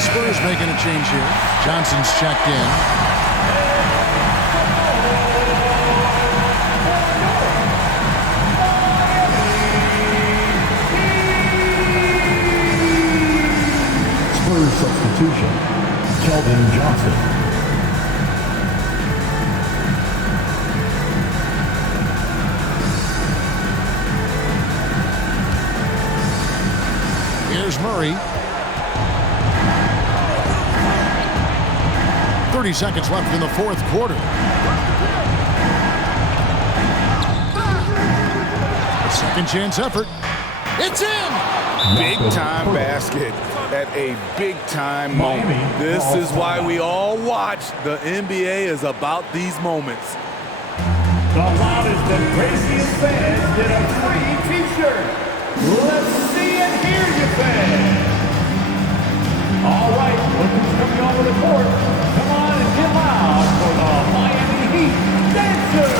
Spurs making a change here. Johnson's checked in. Spurs substitution, Keldon Johnson. Here's Murray. 30 seconds left in the fourth quarter. A second chance effort. It's in! Big time basket at a big time moment. This is why we all watch. The NBA is about these moments. The loudest and craziest fans get a free t-shirt. Let's see and hear you, fans. All right, look who's coming onto the court. Come on and get loud for the Miami Heat Dancers.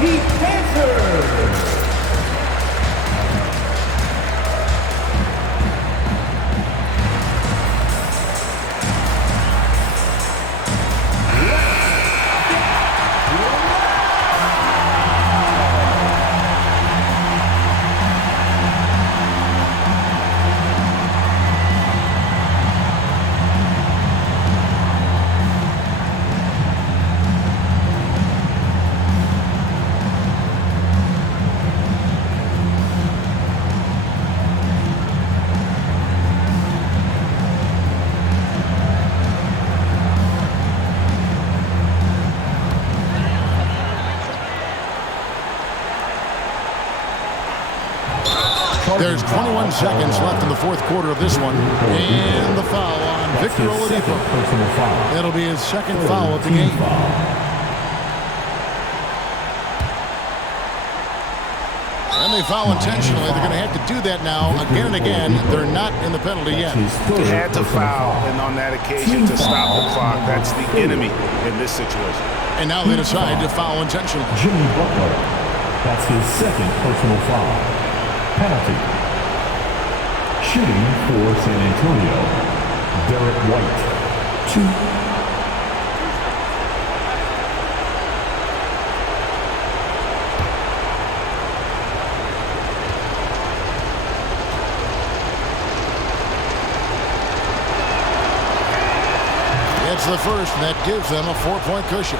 Heat dancers. There's 21 seconds left in the fourth quarter of this one. And the foul on Victor Oladipo. That'll be his second foul of the game. And they foul intentionally. They're going to have to do that now again and again. They're not in the penalty yet. They had to foul, and on that occasion to stop the clock. That's the enemy in this situation. And now they decide to foul intentionally. Jimmy Butler. That's his second personal foul. Penalty. Shooting for San Antonio, Derek White. 2. It's the first, and that gives them a 4-point cushion.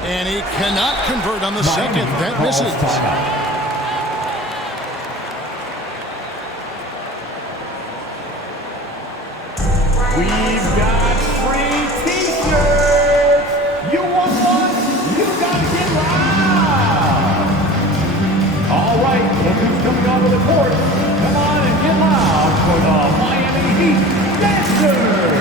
And he cannot convert on the second. That misses. We've got free t-shirts. You want one? You gotta get loud. All right, look who's coming onto the court. Come on and get loud for the Miami Heat Dancers.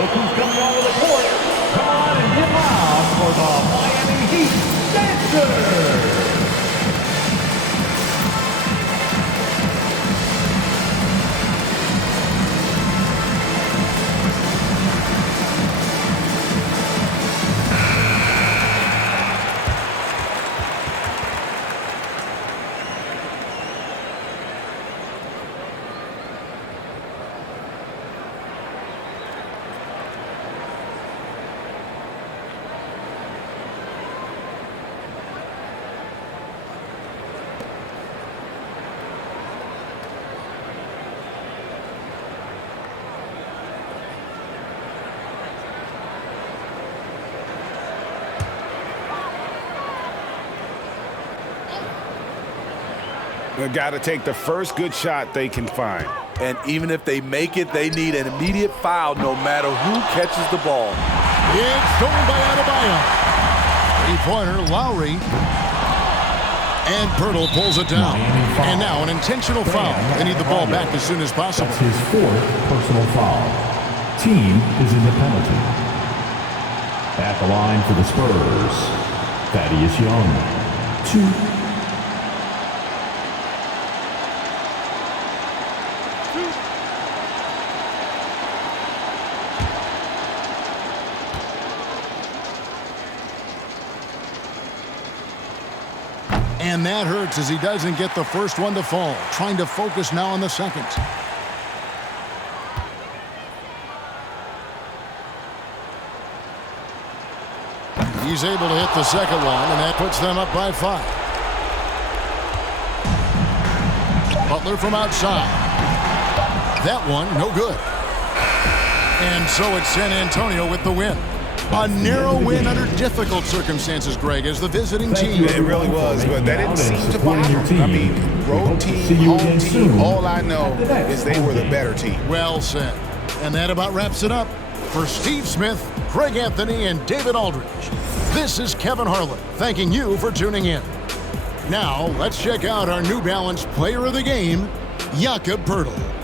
Look who's coming onto the court. Come on and get loud for the Miami Heat Dancers. They've got to take the first good shot they can find. And even if they make it, they need an immediate foul no matter who catches the ball. It's stolen by Adebayo. Three-pointer, Lowry. And Pirtle pulls it down. And now an intentional foul. They need the ball back as soon as possible. That's his fourth personal foul. Team is in the penalty. At the line for the Spurs, Thaddeus Young. 2. And that hurts as he doesn't get the first one to fall. Trying to focus now on the second. He's able to hit the second one, and that puts them up by 5. Butler from outside. That one, no good. And so it's San Antonio with the win. A narrow win under difficult circumstances, Greg, as the visiting team. It really was, but that didn't seem to bother them. I mean, road team, home team, all I know is they were the better team. Well said. And that about wraps it up. For Steve Smith, Craig Anthony, and David Aldridge, this is Kevin Harlan thanking you for tuning in. Now, let's check out our New Balance player of the game, Jakob Poeltl.